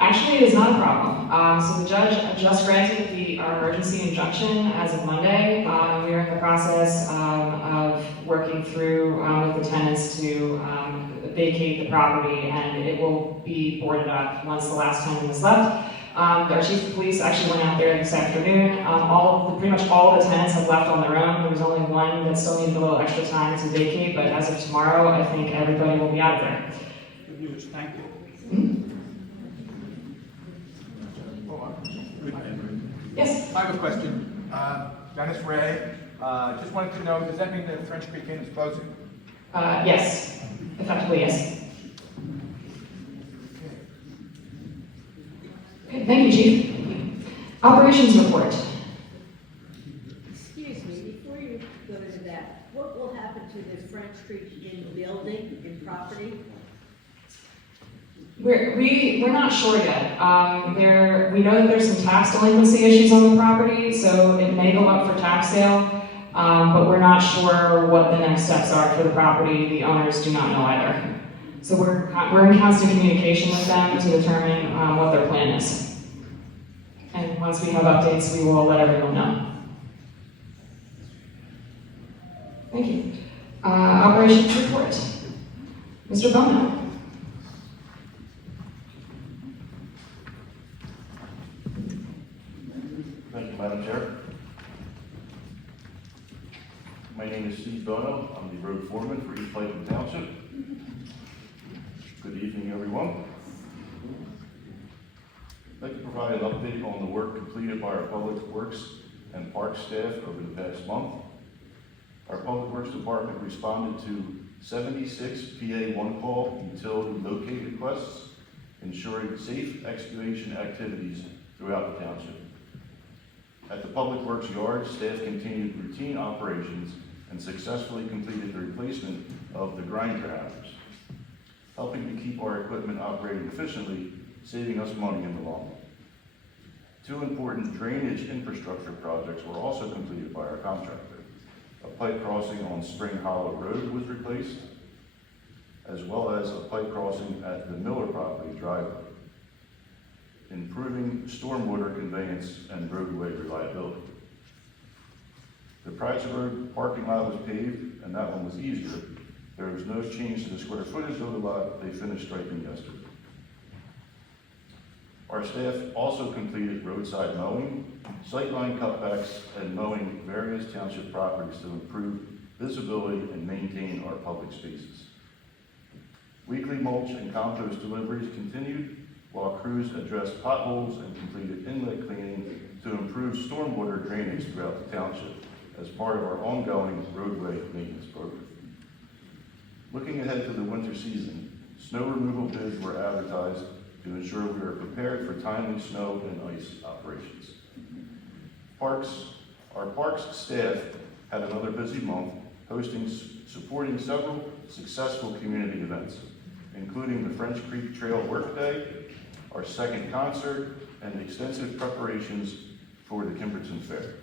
Actually, it is not a problem. So the judge just granted our emergency injunction as of Monday. We are in the process of working through with the tenants to vacate the property, and it will be boarded up once the last tenant is left. Our chief of police actually went out there this afternoon. Pretty much all the tenants have left on their own. There was only one that still needed a little extra time to vacate, but as of tomorrow, I think everybody will be out of there. Good news, thank you. Yes? I have a question. Dennis Ray, just wanted to know, does that mean that French Creek Inn is closing? Yes. Effectively, yes. Okay, thank you, Chief. Operations report. Excuse me, before you go into that, what will happen to the French Creek Inn building and property? We're not sure yet. We know that there's some tax delinquency issues on the property, so it may go up for tax sale, but we're not sure what the next steps are for the property. The owners do not know either. So we're in constant communication with them to determine what their plan is. And once we have updates, we will let everyone know. Thank you. Operations report. Mr. Bono. Thank you, Madam Chair. My name is Steve Bono. I'm the road foreman for East Pikeland Township. Good evening, everyone. I'd like to provide an update on the work completed by our Public Works and Park staff over the past month. Our Public Works Department responded to 76 PA one-call utility locate requests, ensuring safe excavation activities throughout the township. At the Public Works Yard, staff continued routine operations and successfully completed the replacement of the grinder hammers, helping to keep our equipment operating efficiently, saving us money in the long run. 2 important drainage infrastructure projects were also completed by our contractor. A pipe crossing on Spring Hollow Road was replaced, as well as a pipe crossing at the Miller property driveway, improving stormwater conveyance and roadway reliability. The Price Road parking lot was paved, and that one was easier. There was no change to the square footage of the lot. They finished striping yesterday. Our staff also completed roadside mowing, sightline cutbacks, and mowing various township properties to improve visibility and maintain our public spaces. Weekly mulch and compost deliveries continued, while crews addressed potholes and completed inlet cleaning to improve stormwater drainage throughout the township as part of our ongoing roadway maintenance program. Looking ahead to the winter season, snow removal bids were advertised to ensure we are prepared for timely snow and ice operations. Our parks staff had another busy month supporting several successful community events, including the French Creek Trail Workday, our second concert, and extensive preparations for the Kimberton Fair.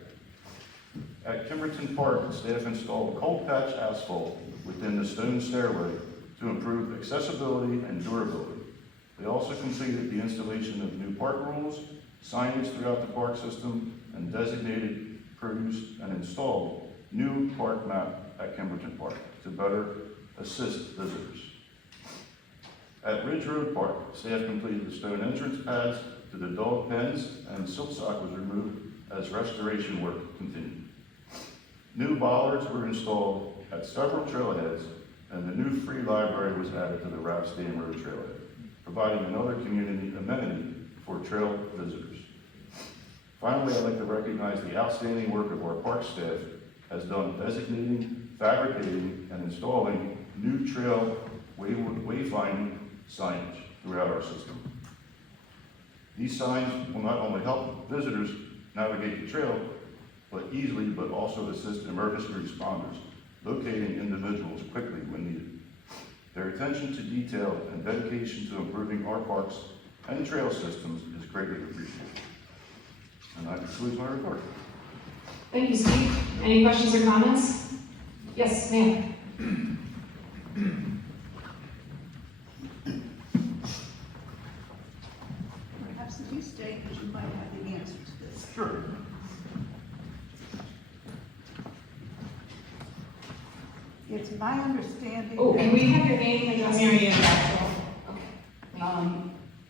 At Kimberton Park, staff installed cold patch asphalt within the stone stairway to improve accessibility and durability. They also completed the installation of new park rules, signage throughout the park system, and designated produce and installed new park map at Kimberton Park to better assist visitors. At Ridge Road Park, staff completed the stone entrance pads to the dog pens, and siltsock was removed as restoration work continued. New bollards were installed at several trailheads, and the new free library was added to the Raps Dam Road trailhead, providing another community amenity for trail visitors. Finally, I'd like to recognize the outstanding work of our park staff has done designating, fabricating, and installing new trail wayfinding signage throughout our system. These signs will not only help visitors navigate the trail, but also assist emergency responders locating individuals quickly when needed. Their attention to detail and dedication to improving our parks and trail systems is greatly appreciated. And that concludes my report. Thank you, Steve. Any questions or comments? Yes, ma'am. Perhaps if you state, because you might have the answer to this. Sure. It's my understanding. Oh, can we have your name and address? Marion.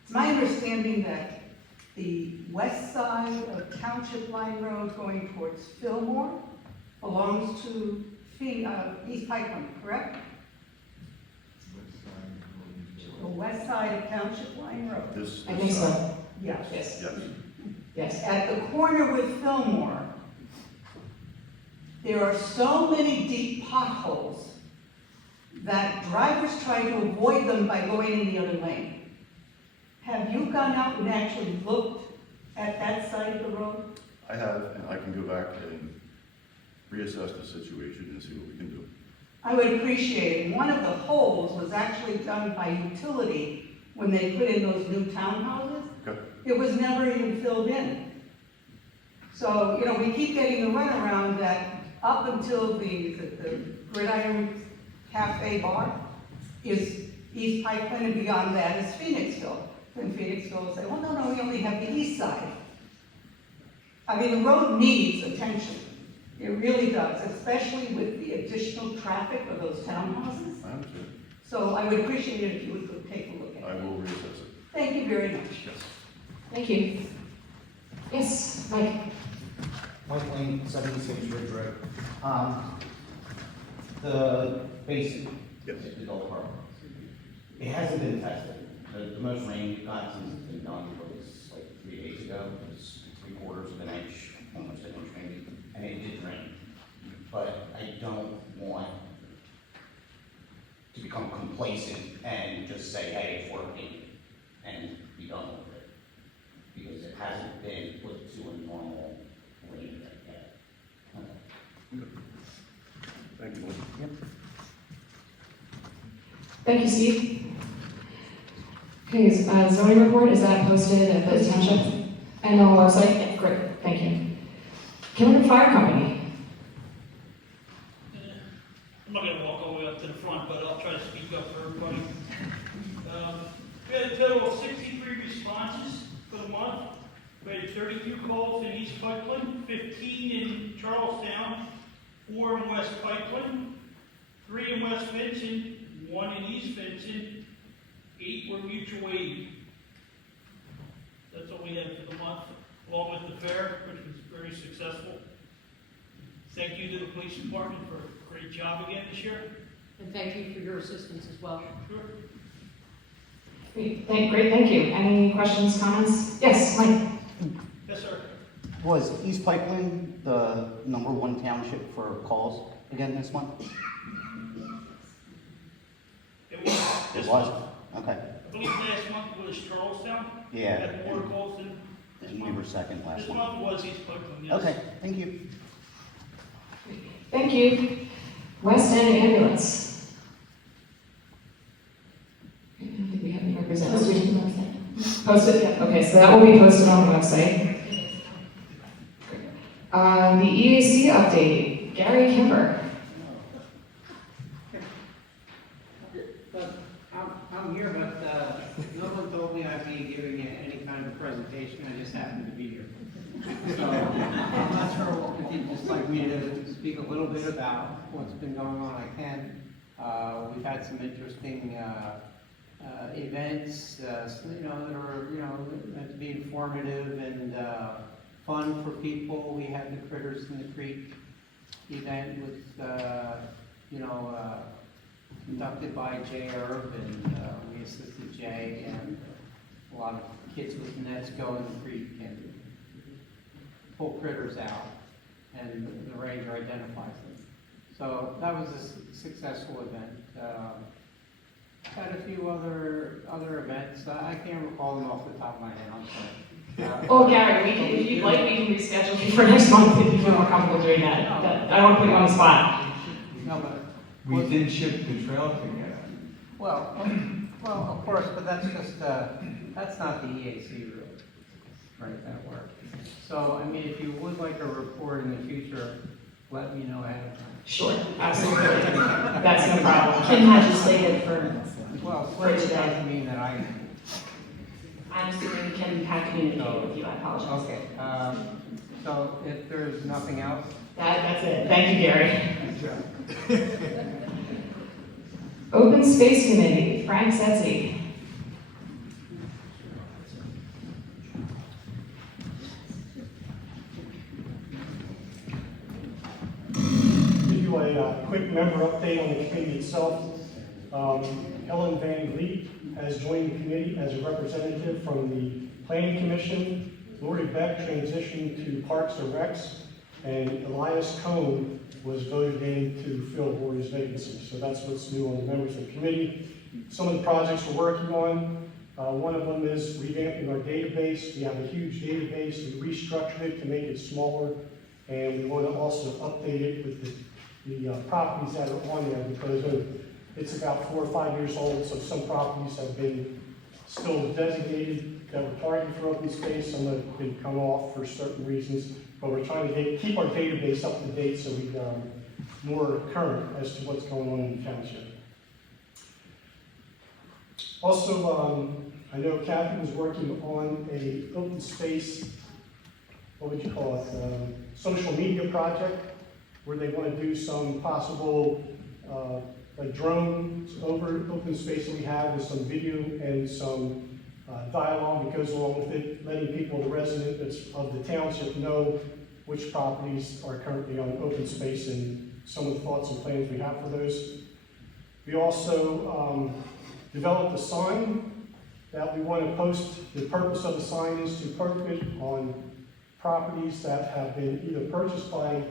It's my understanding that the west side of Township Line Road going towards Fillmore belongs to East Pikeland, correct? The west side of Township Line Road. I think so. Yes. Yes. Yes. Yes, at the corner with Fillmore, there are so many deep potholes that drivers try to avoid them by going in the other lane. Have you gone out and actually looked at that side of the road? I have, and I can go back and reassess the situation and see what we can do. I would appreciate it. One of the holes was actually done by utility when they put in those new townhouses. Okay. It was never even filled in. So, you know, we keep getting the runaround that up until the Gridiron Cafe Bar is East Pikeland, and beyond that is Phoenixville. Then Phoenixville will say, well, no, we only have the east side. I mean, the road needs attention. It really does, especially with the additional traffic of those townhouses. I understand. So I would appreciate it if you would take a look at it. I will reassess it. Thank you very much. Yes. Thank you. Yes, Mike. Mike Lane, 76 Ridge Road. The basic adult park, it hasn't been tested. The most rain we've got since it's been done was like 3 days ago. It was 3/4 of an inch, almost an inch maybe, and it did rain. But I don't want to become complacent and just say, hey, it's working, and be done with it. Because it hasn't been put to a normal rain yet. Okay. Thank you. Yep. Thank you, Steve. Okay, zoning report, is that posted at the township and on the website? Great, thank you. Kimberton Fire Company. I'm not gonna walk all the way up up to the front, but I'll try to speak up for everybody. We had a total of 63 responses for the month. We had 32 calls in East Pikeland, 15 in Charlestown, 4 in West Pikeland, 3 in West Vincent, 1 in East Vincent, 8 were mutual aid. That's all we had for the month, along with the fair, which was very successful. Thank you to the police department for a great job again this year. And thank you for your assistance as well. Sure. Great, thank you. Any questions, comments? Yes, Mike. Yes, sir. Was East Pikeland the #1 township for calls again this month? It was. It was? Okay. I believe last month was Charlestown. Yeah. Had more calls than this And we month. were second last This month. month was East Pikeland, yes. Okay, thank you. Thank you. West End Ambulance. I don't think we have any representatives. Posted? Yeah. Okay, so that will be posted on the website. The EAC update, Gary Kimber. But I'm here, but no one told me I'd be giving any kind of presentation, I just happened to be here. So, I'm not sure if you'd just like me to speak a little bit about what's been going on, I can. We've had some interesting events, that are, meant to be informative and fun for people. We had the Critters in the Creek event with, conducted by Jay Erb, and we assisted Jay, and a lot of kids with nets go in the creek and pull critters out, and the ranger identifies them. So that was a successful event. Had a few other events. I can't recall them off the top of my head, I'm sorry. Oh, Gary, if you'd like, we can reschedule you for next month if you feel more comfortable doing that. I don't want to put you on the spot. No, but We did ship the trail together. well, of course, but that's just that's not the EAC rule, right? That work. So, I mean, if you would like a report in the future, let me know ahead of time. Sure, absolutely. That's no problem. Kim had you slated for It today. doesn't mean that I'm assuming Kim had communicated with you, I apologize. Okay, so if there's nothing else? That's it. Thank you, Gary. Open Space Committee, Frank Setzi. Give you a quick member update on the committee itself. Ellen Van Vliet has joined the committee as a representative from the Planning Commission. Lori Beck transitioned to Parks and Recs, and Elias Cohn was voted in to fill Lori's vacancy. So that's what's new on the members of the committee. Some of the projects we're working on, one of them is revamping our database. We have a huge database. We restructured it to make it smaller, and we want to also update it with the properties that are on there, because it's about 4 or 5 years old, so some properties have been still designated that were targeted for open space, some have been come off for certain reasons, but we're trying to keep our database up to date so we're more current as to what's going on in the township. Also, I know Kathy was working on a open space, what would you call it, social media project, where they want to do some possible like drones over open space that we have with some video and some dialogue that goes along with it, letting people, the residents of the township, know which properties are currently on open space and some of the thoughts and plans we have for those. We also developed a sign that we want to post. The purpose of the sign is to post it on properties that have been either purchased by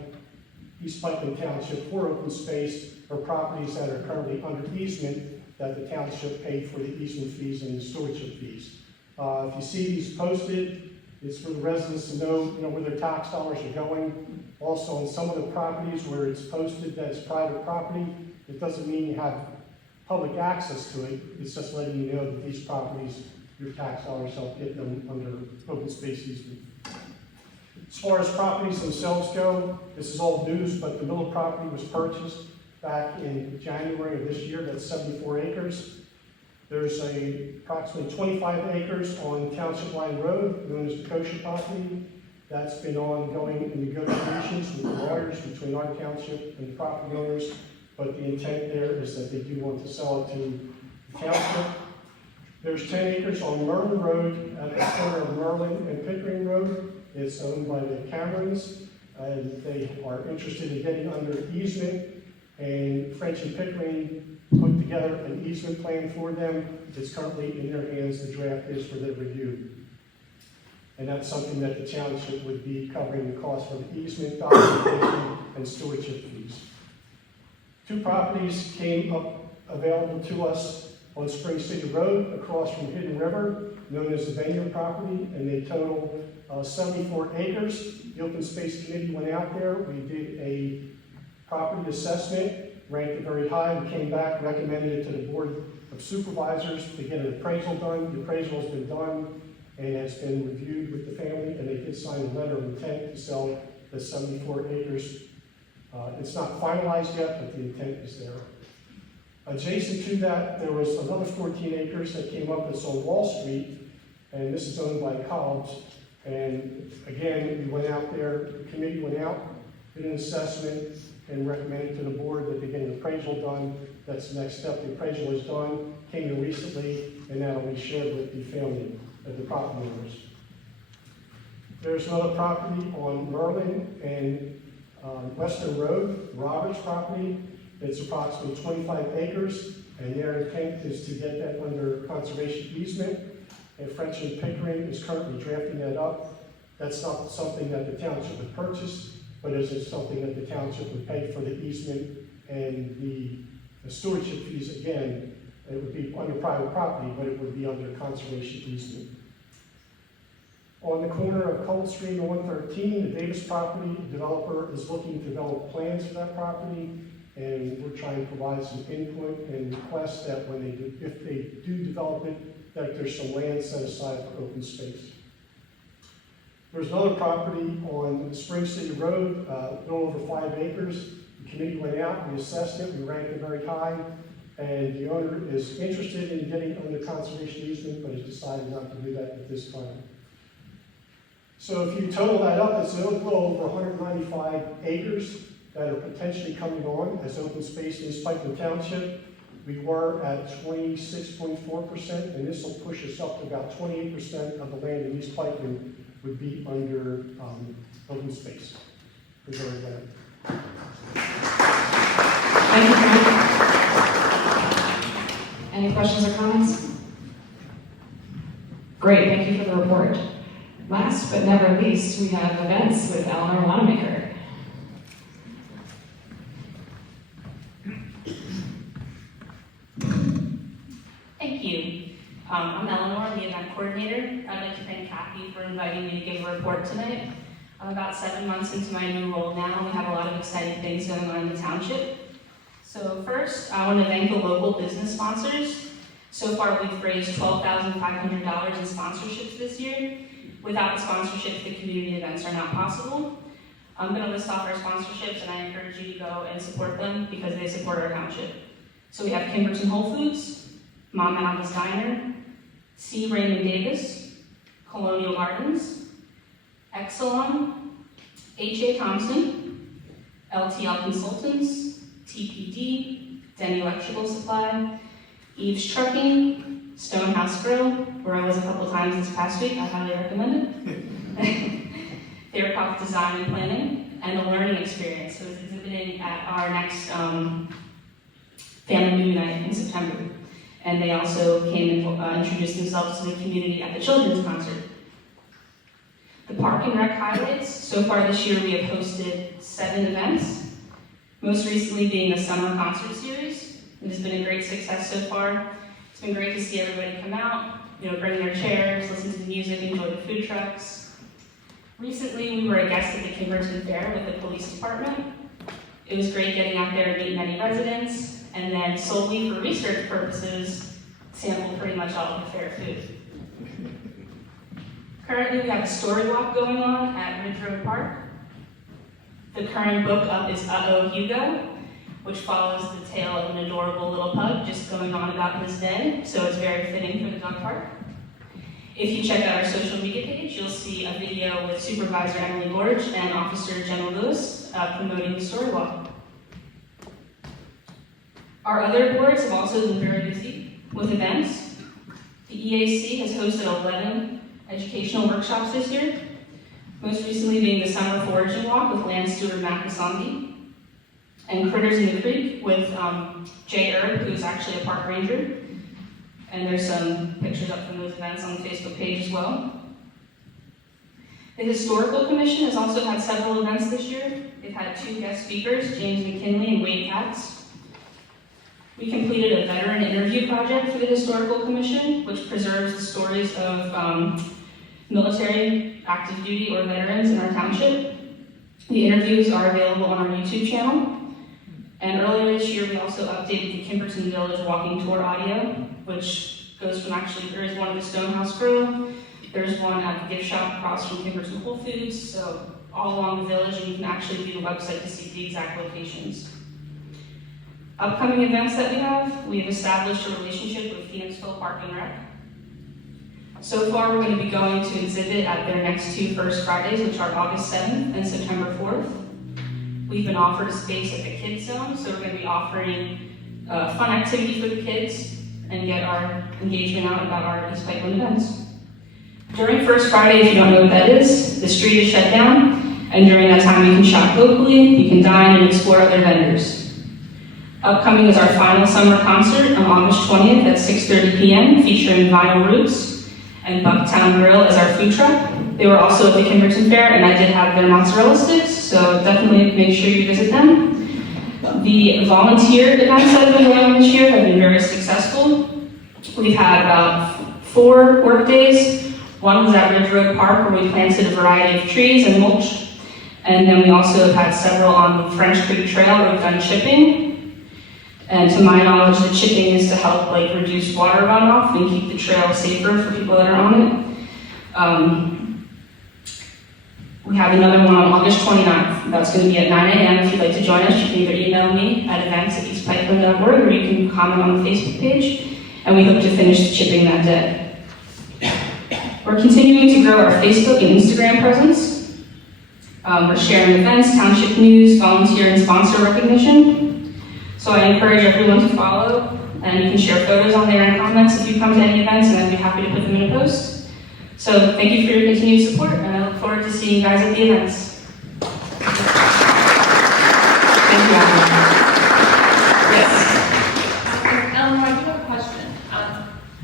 East Pikeland Township for open space, or properties that are currently under easement that the township paid for the easement fees and the stewardship fees. If you see these posted, it's for the residents to know, where their tax dollars are going. Also, on some of the properties where it's posted that it's private property, it doesn't mean you have public access to it. It's just letting you know that these properties, your tax dollars help get them under open space easement. As far as properties themselves go, this is old news, but the Miller property was purchased back in January of this year, that's 74 acres. There's approximately 25 acres on Township Line Road, known as the kosher property. That's been ongoing in negotiations with the lawyers between our township and the property owners, but the intent there is that they do want to sell it to the township. There's 10 acres on Merlin Road at the corner of Merlin and Pickering Road. It's owned by the Camerons, and they are interested in getting under easement, and French and Pickering put together an easement plan for them. It's currently in their hands. The draft is for their review. And that's something that the township would be covering the cost for the easement, documentation, and stewardship fees. 2 properties came up available to us on Spring City Road across from Hidden River, known as the Vineyard property, and they total 74 acres. The Open Space Committee went out there. We did a property assessment, ranked it very high. We came back, recommended it to the Board of Supervisors to get an appraisal done. The appraisal has been done and has been reviewed with the family, and they did sign a letter of intent to sell the 74 acres. It's not finalized yet, but the intent is there. Adjacent to that, there was another 14 acres that came up. It's on Wall Street, and this is owned by Cobb's. And again, we went out there, the committee went out, did an assessment, and recommended to the board that they get an appraisal done. That's the next step. The appraisal is done, came in recently, and that'll be shared with the family of the property owners. There's another property on Merlin and Western Road, Roberts property. It's approximately 25 acres, and their intent is to get that under conservation easement. And French and Pickering is currently drafting that up. That's not something that the township would purchase, but is it something that the township would pay for the easement and the stewardship fees. Again, it would be under private property, but it would be under conservation easement. On the corner of Cold Stream and 113, the Davis property, the developer is looking to develop plans for that property, and we're trying to provide some input and request that when they do, if they do develop it, that there's some land set aside for open space. There's another property on Spring City Road, a little over 5 acres. The committee went out, we assessed it, we ranked it very high, and the owner is interested in getting under conservation easement, but has decided not to do that at this time. So if you total that up, it's a little over 195 acres that are potentially coming on as open space in this Pikeland Township. We were at 26.4%, and this will push us up to about 28% of the land in East Pikeland would be under open space. Thank you, Frank. Any questions or comments? Great, thank you for the report. Last but never least, we have events with Eleanor Wanamaker. Thank you. I'm Eleanor, the event coordinator. I'd like to thank Kathy for inviting me to give a report tonight. I'm about 7 months into my new role now, and we have a lot of exciting things going on in the township. So first, I want to thank the local business sponsors. So far, we've raised $12,500 in sponsorships this year. Without the sponsorships, the community events are not possible. I'm going to list off our sponsorships, and I encourage you to go and support them because they support our township. So we have Kimberton Whole Foods, Mom and Alma's Diner, C. Raymond Davis, Colonial Gardens, Exelon, H.A. Thompson, LTL Consultants, TPD, Denny Electrical Supply, Eve's Trucking, Stonehouse Grill, where I was a couple times this past week, I highly recommend it. Faircroft Design and Planning, and a learning experience. So it's exhibiting at our next Family Movie Night in September. And they also came and introduced themselves to the community at the children's concert. The Park and Rec highlights. So far this year we have hosted 7 events, most recently being the summer concert series. It has been a great success so far. It's been great to see everybody come out, bring their chairs, listen to the music, enjoy the food trucks. Recently we were a guest at the Kimberton Fair with the police department. It was great getting out there and meeting many residents, and then solely for research purposes, sample pretty much all of the fair food. Currently, we have a story walk going on at Ridge Road Park. The current book up is Uh-Oh, Hugo. which follows the tale of an adorable little pug just going on about his day, so it's very fitting for the dog park. If you check out our social media page, you'll see a video with Supervisor Emily Gorge and Officer Jenna Lewis promoting the story walk. Our other boards have also been very busy with events. The EAC has hosted 11 educational workshops this year, most recently being the Summer Foraging Walk with Land Steward Matt Kasandi, and Critters in the Creek with Jay Erb, who's actually a park ranger. And there's some pictures up from those events on the Facebook page as well. The Historical Commission has also had several events this year. They've had 2 guest speakers, James McKinley and Wade Katz. We completed a veteran interview project for the Historical Commission, which preserves the stories of military, active duty, or veterans in our township. The interviews are available on our YouTube channel. And earlier this year, we also updated the Kimberton Village walking tour audio, which goes from there is one at the Stonehouse Grill, there's one at the gift shop across from Kimberton Whole Foods, so all along the village, and you can actually view the website to see the exact locations. Upcoming events that we have established a relationship with Phoenixville Park and Rec. So far, we're going to be going to exhibit at their next 2 First Fridays, which are August 7th and September 4th. We've been offered a space at the Kids Zone, so we're going to be offering fun activity for the kids and get our engagement out about our East Pikeland events. During First Friday, if you don't know what that is, the street is shut down, and during that time you can shop locally, you can dine and explore other vendors. Upcoming is our final summer concert on August 20th at 6:30 p.m. featuring Vinyl Roots and Bucktown Grill as our food truck. They were also at the Kimberton Fair, and I did have their mozzarella sticks, so definitely make sure you visit them. The volunteer events that have been going on this year have been very successful. We've had about 4 work days. One was at Ridge Road Park, where we planted a variety of trees and mulch. And then we also have had several on the French Creek Trail where we've done chipping. And to my knowledge, the chipping is to help reduce water runoff and keep the trail safer for people that are on it. We have another one on August 29th. That's going to be at 9 a.m. If you'd like to join us, you can either email me at events@eastpikeland.org, or you can comment on the Facebook page, and we hope to finish the chipping that day. We're continuing to grow our Facebook and Instagram presence. We're sharing events, township news, volunteer and sponsor recognition. So I encourage everyone to follow, and you can share photos on there and comments if you come to any events, and I'd be happy to put them in a post. So thank you for your continued support, and I look forward to seeing you guys at the events. Thank you, Eleanor. Yes. Eleanor, I do have a question.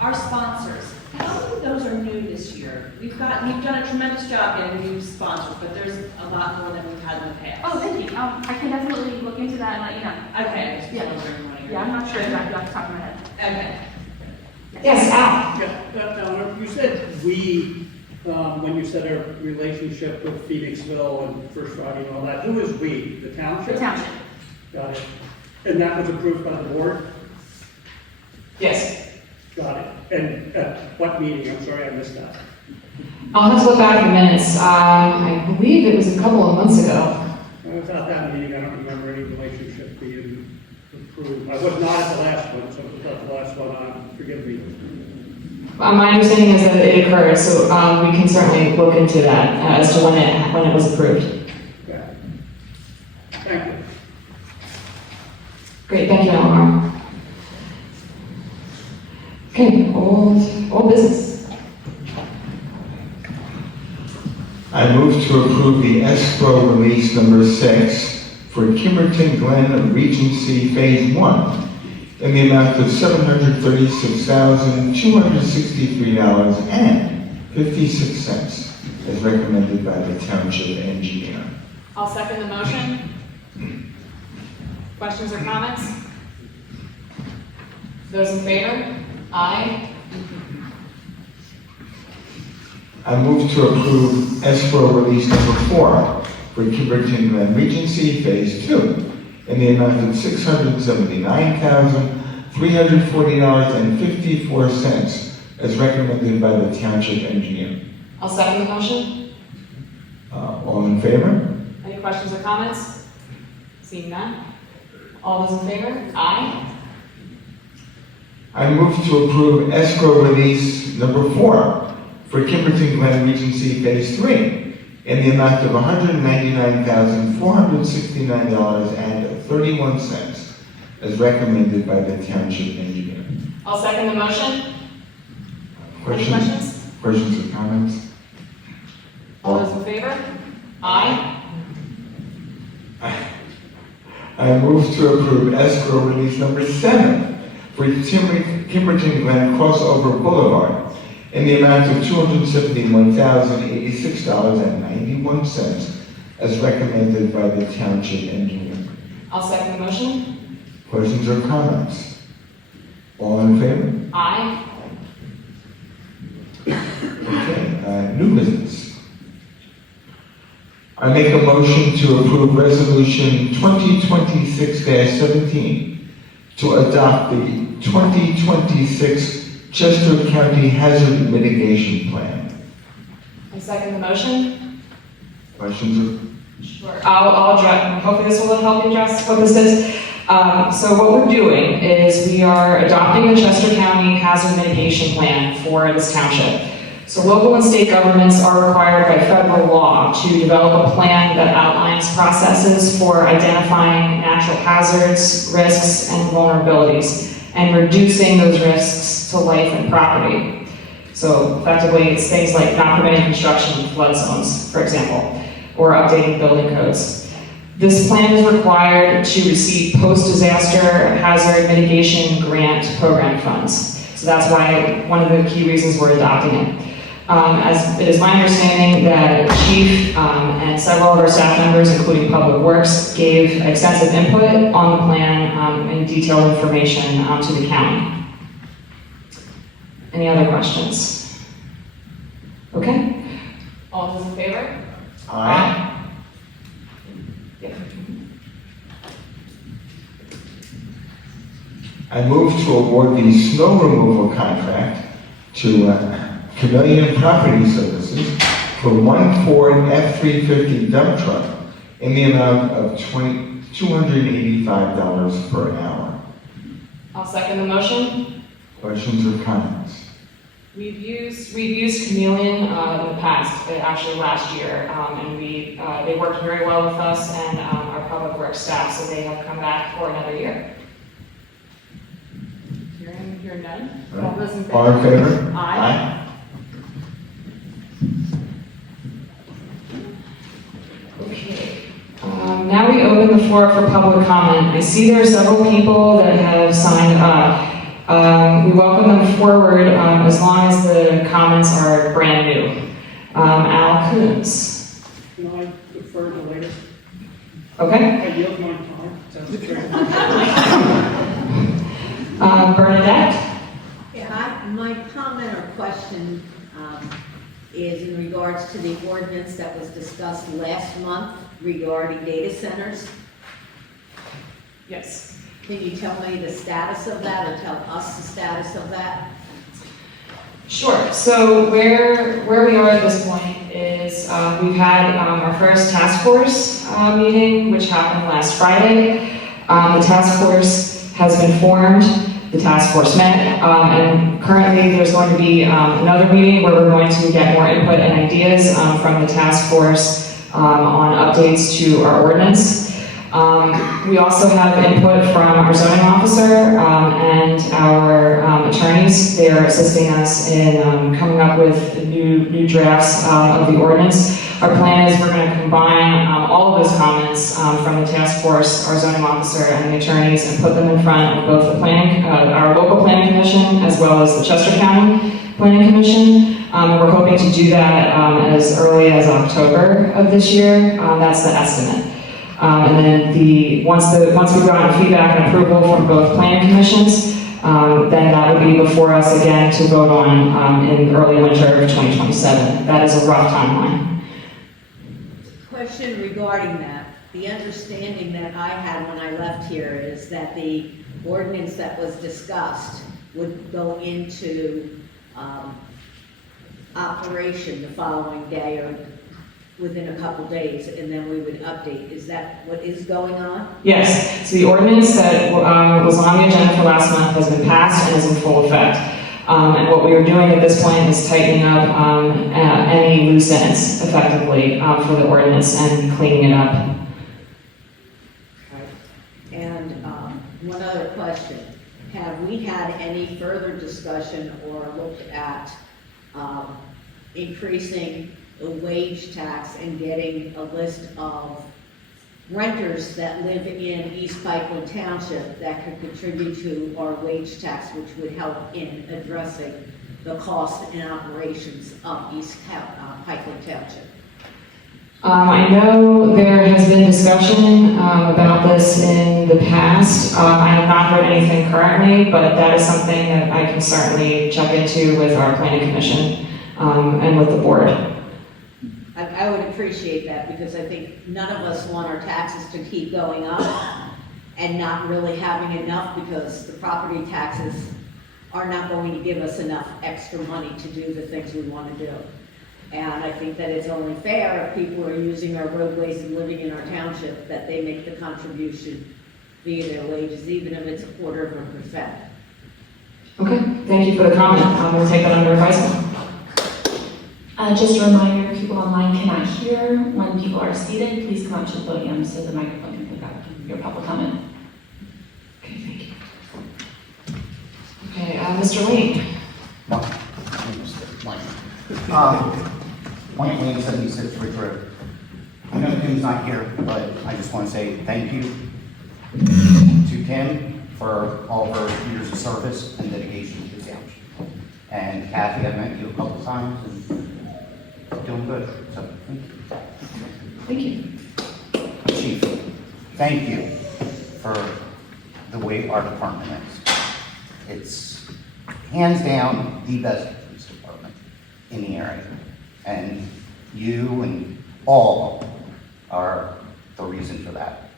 Our sponsors, how many of those are new this year? We've done a tremendous job getting new sponsors, but there's a lot more than we've had in the past. Oh, thank you. I can definitely look into that and let you know. Okay. Yeah, I'm not sure exactly off the top of my head. Okay. Yes, Al. Yeah, Eleanor, you said when you said our relationship with Phoenixville and First Friday and all that, who is we? The township? The township. Got it. And that was approved by the board? Yes. Got it. And at what meeting? I'm sorry, I missed that. I'll have to look back in minutes. I believe it was a couple of months ago. Without that meeting, I don't remember any relationship being approved. I was not at the last one, so without the last one, forgive me. My understanding is that it occurred, so we can certainly look into that as to when it was approved. Okay. Thank you. Great, thank you, Eleanor. Okay, old business. I move to approve the escrow release number 6 for Kimberton Glen Regency Phase 1 in the amount of $736,263.56 as recommended by the Township Engineer. I'll second the motion. Questions or comments? Those in favor? Aye. I move to approve escrow release number 4 for Kimberton Glen Regency Phase 2 in the amount of $679,340.54 as recommended by the Township Engineer. I'll second the motion. All in favor? Any questions or comments? Seeing none? All those in favor? Aye. I move to approve escrow release number 4 for Kimberton Glen Regency Phase 3 in the amount of $199,469.31 as recommended by the Township Engineer. I'll second the motion. Any questions? Questions or comments? All those in favor? Aye. I move to approve escrow release number 7 for Kimberton Glen Crossover Boulevard in the amount of $271,086.91 as recommended by the Township Engineer. I'll second the motion. Questions or comments? All in favor? Aye. Okay, new business. I make a motion to approve Resolution 2026-17 to adopt the 2026 Chester County Hazard Mitigation Plan. I second the motion. Questions? Sure. I'll address, hopefully this will help you address what this is. So what we're doing is we are adopting the Chester County Hazard Mitigation Plan for this township. So local and state governments are required by federal law to develop a plan that outlines processes for identifying natural hazards, risks, and vulnerabilities, and reducing those risks to life and property. So effectively, it's things like not permitting construction in flood zones, for example, or updating building codes. This plan is required to receive post-disaster hazard mitigation grant program funds. So that's why one of the key reasons we're adopting it. As it is my understanding that Chief and several of our staff members, including Public Works, gave extensive input on the plan and detailed information to the county. Any other questions? Okay. All those in favor? Aye. Yep. I move to award the snow removal contract to Chameleon Property Services for one Ford F-350 dump truck in the amount of $285 per hour. I'll second the motion. Questions or comments? We've used Chameleon in the past, actually last year, and they worked very well with us and our Public Works staff, so they have come back for another year. Hearing none. All those in favor? All in favor? Aye. Okay. Now we open the floor for public comment. I see there are several people that have signed up. We welcome them forward as long as the comments are brand new. Al Coons. No, I prefer the later. Okay. I yield my time. Sounds great. Bernadette. Yeah, my comment or question is in regards to the ordinance that was discussed last month regarding data centers. Yes. Can you tell me the status of that or tell us the status of that? Sure. So where we are at this point is we've had our first task force meeting, which happened last Friday. The task force has been formed. The task force met, and currently there's going to be another meeting where we're going to get more input and ideas from the task force on updates to our ordinance. We also have input from our zoning officer and our attorneys. They are assisting us in coming up with new drafts of the ordinance. Our plan is we're going to combine all of those comments from the task force, our zoning officer, and the attorneys, and put them in front of both the our local planning commission as well as the Chester County Planning Commission. And we're hoping to do that as early as October of this year. That's the estimate. And then once we've gotten feedback and approval from both planning commissions, then that would be before us again to vote on in early winter of 2027. That is a rough timeline. Question regarding that. The understanding that I had when I left here is that the ordinance that was discussed would go into operation the following day or within a couple days, and then we would update. Is that what is going on? Yes, so the ordinance that was on the agenda for last month has been passed and is in full effect. And what we are doing at this point is tightening up any loose ends effectively for the ordinance and cleaning it up. And one other question. Have we had any further discussion or looked at increasing the wage tax and getting a list of renters that live in East Pikeland Township that could contribute to our wage tax, which would help in addressing the cost and operations of East Pikeland Township? I know there has been discussion about this in the past. I have not heard anything currently, but that is something that I can certainly check into with our planning commission and with the board. I would appreciate that, because I think none of us want our taxes to keep going up and not really having enough, because the property taxes are not going to give us enough extra money to do the things we want to do. And I think that it's only fair if people are using our roadways and living in our township that they make the contribution via their wages, even if it's 0.25%. Okay, thank you for the comment. I'm going to take that under advisement. Just a reminder, people online cannot hear when people are seated. Please come up to the podium so the microphone can pick up your public comment. Okay, thank you. Okay, Mr. Lane. Mike Lane, 76 Ridge Road. I know Kim's not here, but I just want to say thank you to Kim for all of her years of service and dedication to the township. And Kathy, I've met you a couple times and doing good, so thank you. Thank you. Chief, thank you for the way our department is. It's hands down the best police department in the area. And you and all are the reason for that.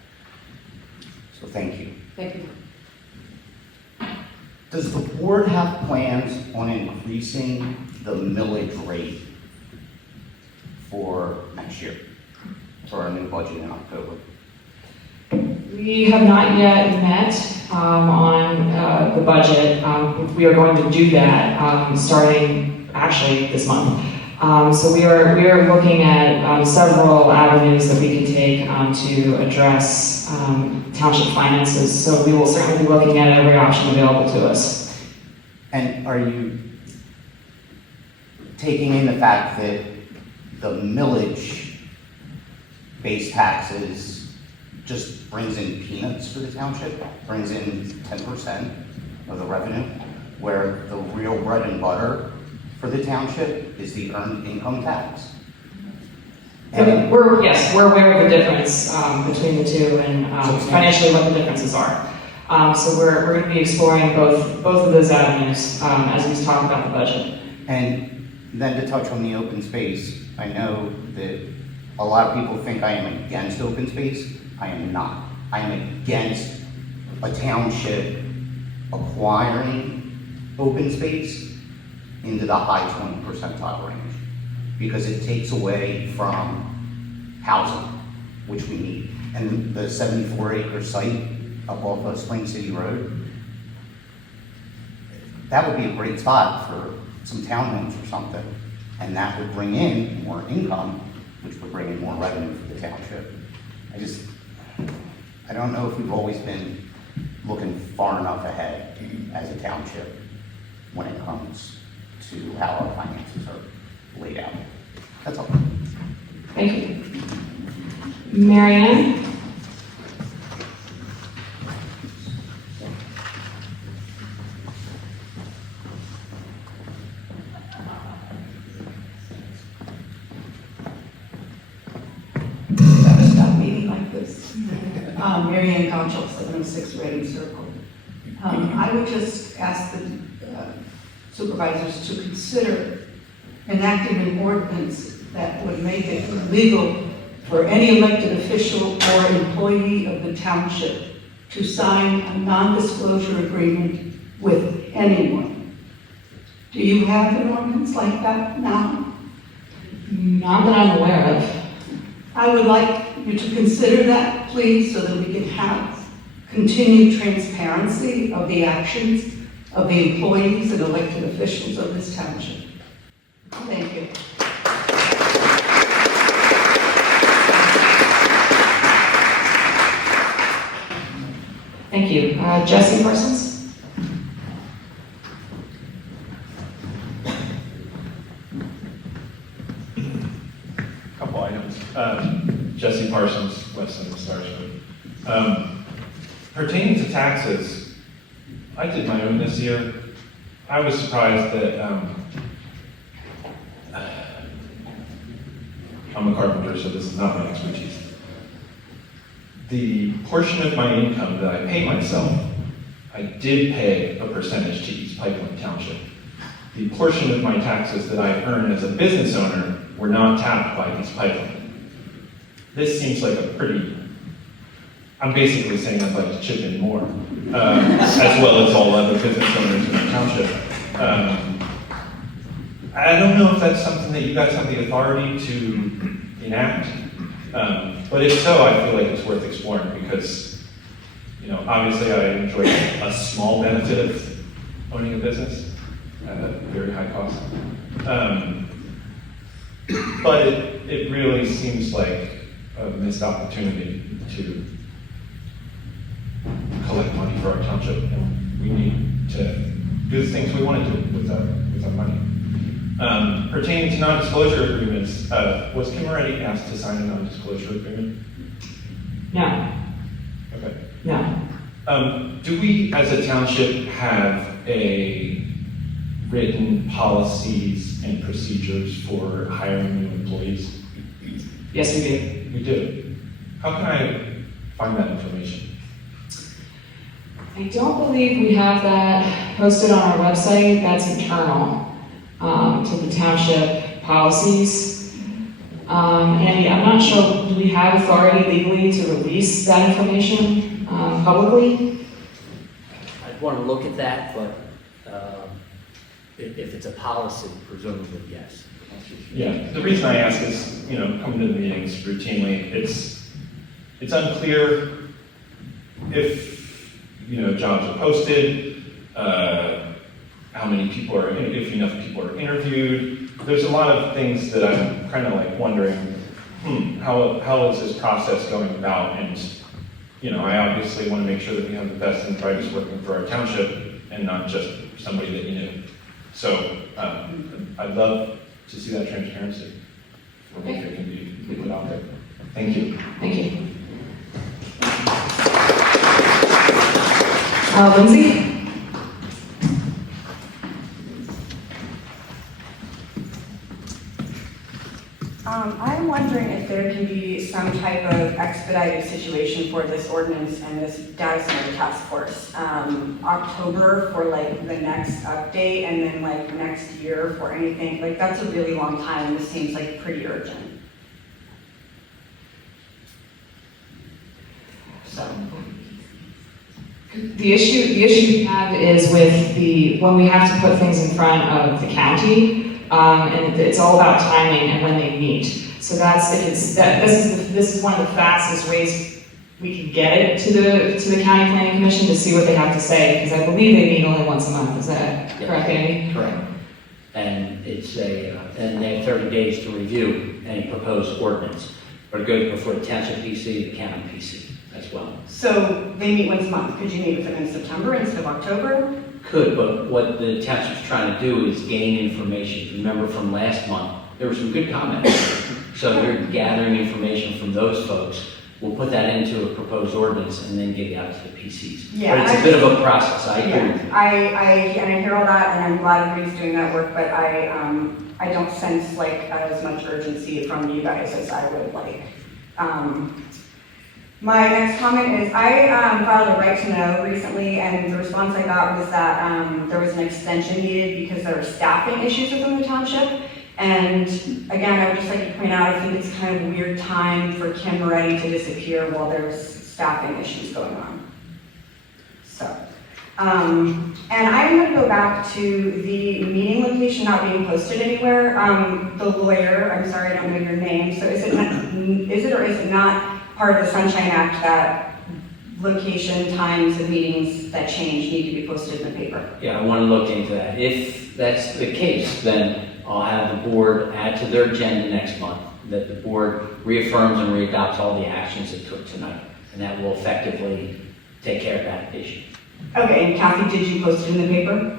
So thank you. Thank you. Does the board have plans on increasing the millage rate for next year, for our new budget in October? We have not yet met on the budget. We are going to do that starting actually this month. So we are looking at several avenues that we can take to address township finances. So we will certainly be looking at every option available to us. And are you taking in the fact that the millage-based taxes just brings in peanuts for the township, brings in 10% of the revenue, where the real bread and butter for the township is the earned income tax? And We're aware of the difference between the two and financially what the differences are. So we're going to be exploring both of those avenues as we talk about the budget. And then to touch on the open space, I know that a lot of people think I am against open space. I am not. I am against a township acquiring open space into the high 20 percentile range, because it takes away from housing, which we need. And the 74-acre site up off of Spring City Road, that would be a great spot for some townhomes or something, and that would bring in more income, which would bring in more revenue for the township. I don't know if we've always been looking far enough ahead as a township when it comes to how our finances are laid out. That's all. Thank you. Marianne? Marianne Gonchal, 706 Reading Circle. I would just ask the supervisors to consider enacting an ordinance that would make it illegal for any elected official or employee of the township to sign a non-disclosure agreement with anyone. Do you have an ordinance like that now? Not that I'm aware of. I would like you to consider that, please, so that we can have continued transparency of the actions of the employees and elected officials of this township. Thank you. Thank you. Jesse Parsons? Couple items. Jesse Parsons, West End Starship. Pertaining to taxes, I did my own this year. I was surprised that I'm a carpenter, so this is not my expertise. The portion of my income that I pay myself, I did pay a percentage to East Pikeland Township. The portion of my taxes that I earn as a business owner were not tapped by East Pikeland. This seems like a pretty, I'm basically saying I'd like to chip in more, as well as all other business owners in the township. I don't know if that's something that you guys have the authority to enact, but if so, I feel like it's worth exploring because, you know, obviously I enjoy a small benefit of owning a business at a very high cost. But it really seems like a missed opportunity to collect money for our township, and we need to do the things we want to do with our money. Pertaining to non-disclosure agreements, was Kim already asked to sign a non-disclosure agreement? No. Okay. No. Do we, as a township, have a written policies and procedures for hiring new employees? Yes, we do. We do. How can I find that information? I don't believe we have that posted on our website. That's internal to the township policies. Andy, I'm not sure, do we have authority legally to release that information publicly? I'd want to look at that, but if it's a policy, presumably yes. Yeah, the reason I ask is, you know, coming to the meetings routinely, it's unclear if, you know, jobs are posted, how many people are, if enough people are interviewed. There's a lot of things that I'm kind of like wondering, how is this process going about? And, you know, I obviously want to make sure that we have the best and brightest working for our township and not just somebody that you knew. So I'd love to see that transparency for what it can be put out there. Thank you. Thank you. Lindsay? I'm wondering if there can be some type of expedited situation for this ordinance and this data center task force. October for like the next update and then like next year for anything, like that's a really long time and this seems like pretty urgent. So. The issue we have is with when we have to put things in front of the county, and it's all about timing and when they meet. So this is one of the fastest ways we can get it to the county planning commission to see what they have to say, because I believe they meet only once a month. Is that correct, Andy? Correct. And it's and they have 30 days to review any proposed ordinance, but it goes before the township PC, the county PC as well. So they meet once a month. Could you meet with them in September instead of October? Could, but what the township's trying to do is gain information. Remember from last month, there were some good comments. So you're gathering information from those folks. We'll put that into a proposed ordinance and then get it out to the PCs. Yeah, but it's a bit of a process. I agree. Yeah, I hear all that, and I'm glad everybody's doing that work. But I don't sense like as much urgency from you guys as I would like. My next comment is I filed a right to know recently, and the response I got was that there was an extension needed because there were staffing issues within the township. And again, I would just like to point out, I think it's kind of a weird time for Kim Moretti to disappear while there's staffing issues going on. So, And I'm going to go back to the meeting location not being posted anywhere. The lawyer, I'm sorry, I don't know your name, so is it or is it not part of the Sunshine Act that location, times of meetings that change need to be posted in the paper? Yeah, I want to look into that. If that's the case, then I'll have the board add to their agenda next month that the board reaffirms and readopts all the actions it took tonight. And that will effectively take care of that issue. Okay, and Kathy, did you post it in the paper?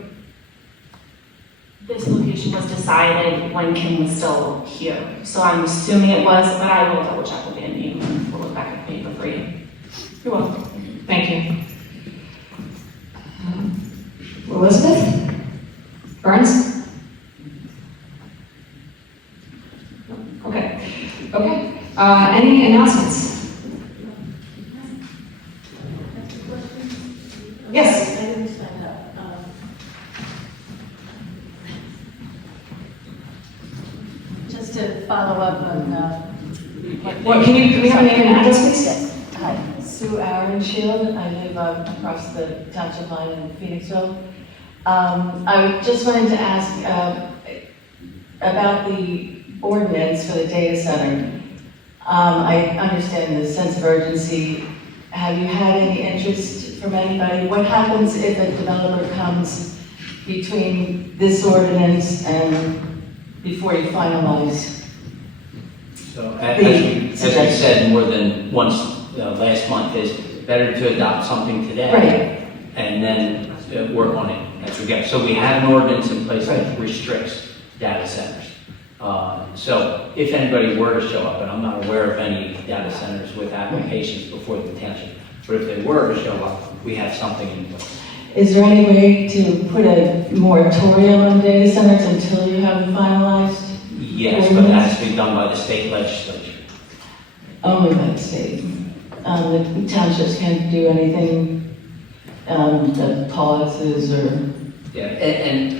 This location was decided when Kim was still here, so I'm assuming it was, but I will double check with Andy and we'll look back at the paper for you. You're welcome. Thank you. Elizabeth? Burns? Okay. Okay. Any announcements? Yes. I didn't sign up. Just to follow up on, What, can we have a name and address, please? Yes. Hi, Sue Aronshield. I live across the Township line in Phoenixville. I just wanted to ask about the ordinance for the data center. I understand the sense of urgency. Have you had any interest from anybody? What happens if a developer comes between this ordinance and before you finalize? So as we said more than once last month, is better to adopt something today Right. and then work on it as we go. So we have an ordinance in place that restricts data centers. So if anybody were to show up, and I'm not aware of any data centers with applications before the township, but if they were to show up, we have something in place. Is there any way to put a moratorium on data centers until you have it finalized? Yes, but that has to be done by the state legislature. Only by the state. The townships can't do anything that pauses or... Yeah, and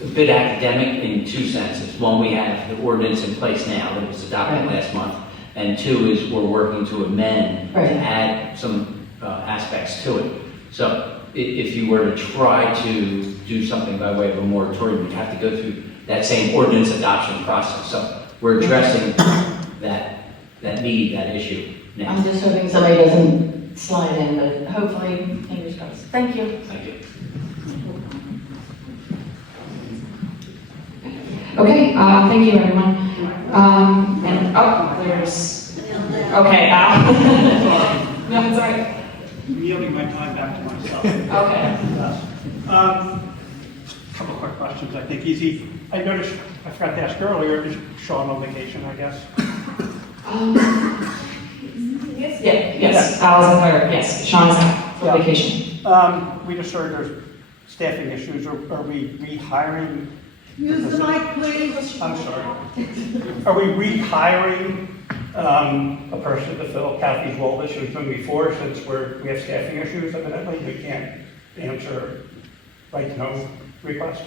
a bit academic in two senses. One, we have the ordinance in place now that was adopted last month. And two is we're working to amend, to add some aspects to it. So if you were to try to do something by way of a moratorium, you'd have to go through that same ordinance adoption process. So we're addressing that need, that issue now. I'm just hoping somebody doesn't slide in, but hopefully, fingers crossed. Thank you. Thank you. Okay, thank you, everyone. There's, okay, Al. No, it's all right. I'm yielding my time back to myself. Okay. Couple quick questions, I think easy. I noticed, I forgot to ask earlier, is Sean on vacation, I guess? Yes, Al's on third, yes, Sean's out for vacation. We just heard there's staffing issues, are we rehiring? Use the mic, please. I'm sorry. Are we rehiring a person to fill Kathy's role that she was doing before, since we have staffing issues evidently? We can't answer right to know requests?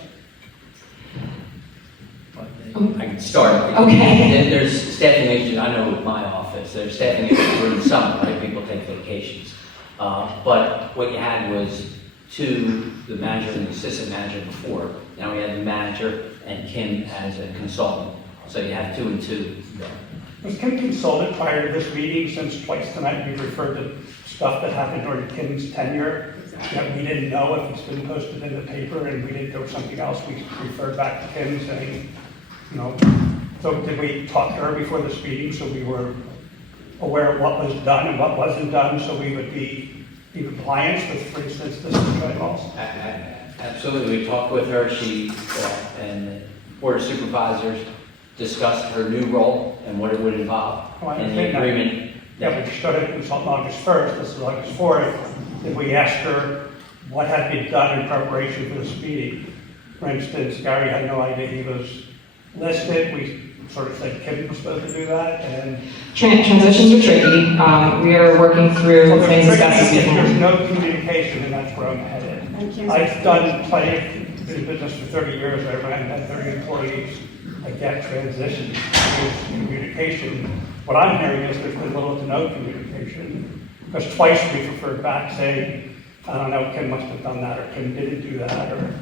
I can start. Okay. There's staffing issues, I know with my office, there's staffing issues during the summer, right? People take vacations. But what you had was the manager and the assistant manager before. Now we have the manager and Kim as a consultant. So you have 2 and 2 there. Was Kim consulted prior to this meeting, since twice tonight we referred to stuff that happened during Kim's tenure that we didn't know if it's been posted in the paper, and we didn't know something else, we referred back to Kim saying, so did we talk to her before this meeting so we were aware of what was done and what wasn't done, so we would be in compliance with, for instance, the sunshine laws? Absolutely, we talked with her, she and the Board of Supervisors discussed her new role and what it would involve. And the agreement. Yeah, but you started consulting August 1st, this is August 4th. Did we ask her what had been done in preparation for this meeting? For instance, Gary had no idea he was listed. We sort of said Kim was supposed to do that, and Transitions are tricky. We are working through things as best as we can. there's no communication, and that's where I'm headed. I've done plenty of been in business for 30 years. I ran about 30 employees. I get transitions, there's communication. What I'm hearing is there's been little to no communication, because twice we've referred back saying, I don't know, Kim must have done that, or Kim didn't do that, or,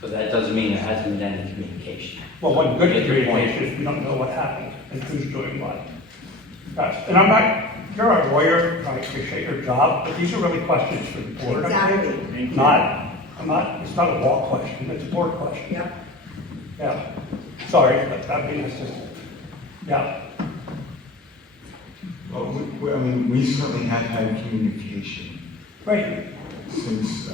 But that doesn't mean there hasn't been any communication. well, one good Get your point. communication if we don't know what happened and who's doing what. That's, and I'm not, you're a lawyer, and I appreciate your job, but these are really questions for the board. Exactly. It's not a law question, it's a board question. Yep. Yeah, sorry, but I mean, it's just, yeah. Well, we certainly have had communication Right. since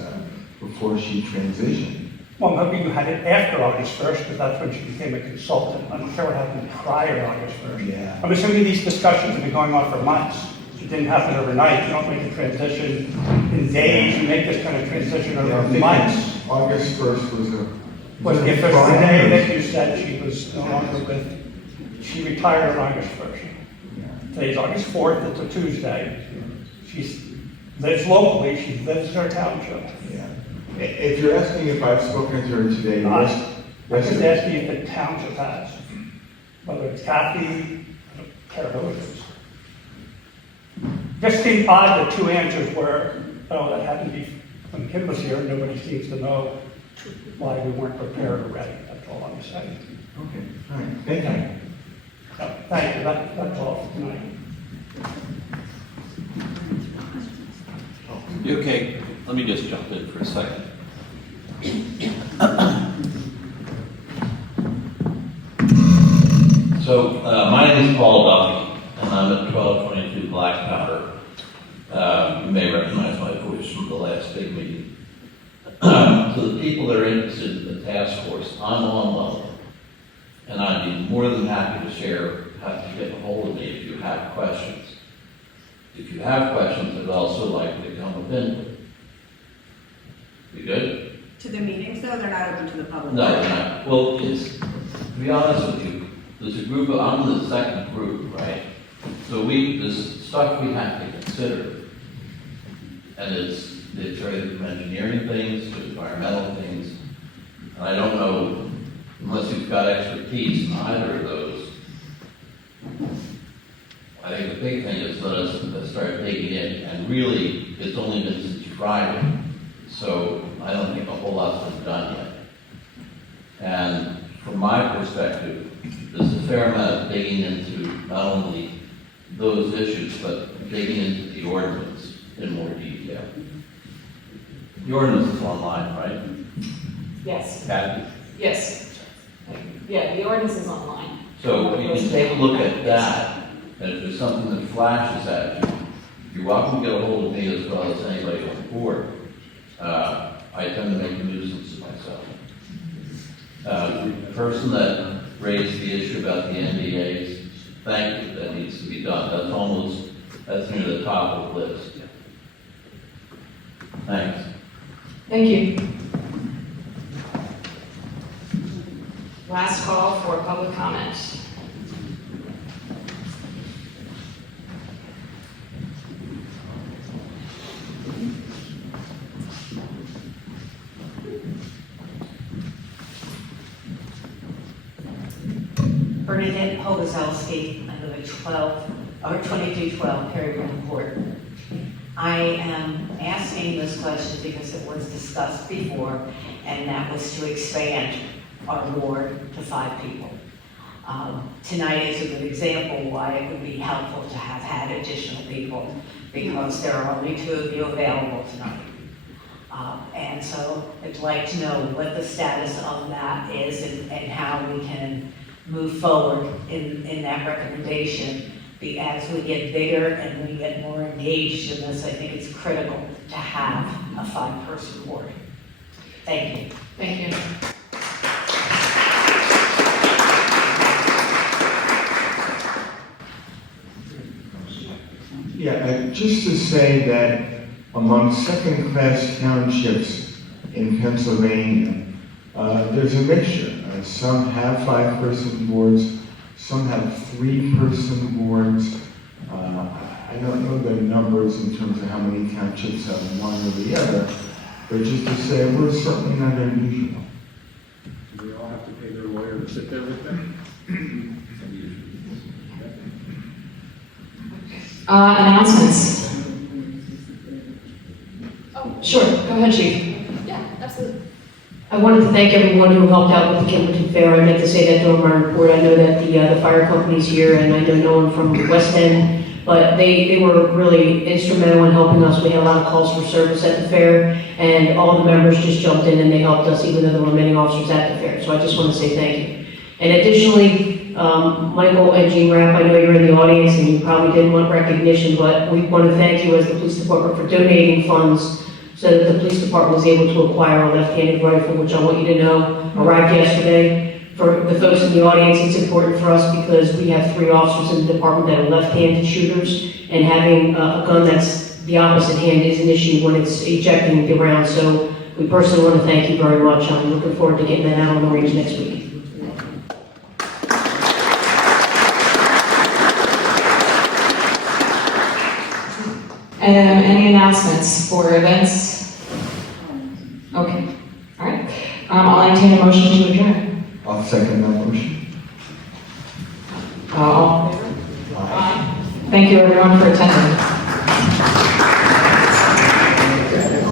before she transitioned. Well, maybe you had it after August 1st, because that's when she became a consultant. I'm not sure what happened prior to August 1st. Yeah. I'm assuming these discussions have been going on for months. It didn't happen overnight. You don't make a transition in days. You make this kind of transition Yeah, I over think months. August 1st was a... Was the official day that you said she was no longer with, she retired on August 1st. Today's August 4th, it's a Tuesday. She lives locally, she lives in her township. Yeah. If you're asking if I've spoken to her today, I'm yes. just asking if the township has, whether it's Kathy, I don't care who it is. Just seemed odd that two answers were, oh, that happened when Kim was here, nobody seems to know why we weren't prepared already, that's all I'm saying. Okay, all right, thank you. So, thank you, that's all for tonight. Okay, let me just jump in for a second. So, my name is Paul Duffy, and I'm at 1222 Black Powder. You may recognize my voice from the last big meeting. To the people that are interested in the task force, I'm on level, and I'd be more than happy to share how to get a hold of me if you have questions. If you have questions, I'd also like to come with input. You good? To the meetings, though, they're not open to the public? No, they're not. Well, it's, to be honest with you, there's a group of, I'm in the second group, right? So there's stuff we have to consider. And it's everything from engineering things to environmental things. And I don't know, unless you've got expertise in either of those, I think the big thing is let us start digging in. And really, it's only been since Friday. So I don't think a whole lot's been done yet. And from my perspective, there's a fair amount of digging into not only those issues, but digging into the ordinance in more detail. The ordinance is online, right? Yes. Kathy? Yes. Yeah, the ordinance is online. So you can take a look at that, and if there's something that flashes at you, you're welcome to get a hold of me as well as anybody on the board. I tend to make a nuisance of myself. The person that raised the issue about the NDAs, thank you, that needs to be done. That's near the top of the list. Thanks. Thank you. Last call for public comment. Bernadette Hobozowski, I live at 2212 Perry Run Court. I am asking this question because it was discussed before, and that was to expand our ward to 5 people. Tonight is a good example why it would be helpful to have had additional people, because there are only 2 of you available tonight. And so I'd like to know what the status of that is and how we can move forward in that recommendation. As we get bigger and we get more engaged in this, I think it's critical to have a 5-person board. Thank you. Thank you. Yeah, just to say that among second-class townships in Pennsylvania, there's a mixture. Some have 5-person boards, some have 3-person boards. I don't know the numbers in terms of how many townships have one or the other, but just to say we're certainly not unusual. Do they all have to pay their lawyer to sit there with them? Announcements. Oh, Sure, go ahead, Chief. Yeah, absolutely. I wanted to thank everyone who helped out with the Kimbleton Fair. I meant to say that during my report. I know that the fire company's here, and I know no one from the West End, but they were really instrumental in helping us. We had a lot of calls for service at the fair, and all the members just jumped in and they helped us, even though there were many officers at the fair. So I just want to say thank you. And additionally, Michael and Jean Rapp, I know you're in the audience and you probably didn't want recognition, but we want to thank you as the police department for donating funds so that the police department was able to acquire a left-handed rifle, which I want you to know arrived yesterday. For the folks in the audience, it's important for us because we have 3 officers in the department that are left-handed shooters, and having a gun that's the opposite hand is an issue when it's ejecting the round. So we personally want to thank you very much. I'm looking forward to getting that out on the range next week. Any announcements for events? Okay, all right. I'll entertain a motion to adjourn. I'll second that motion. All in favor? Aye. Thank you everyone for attending.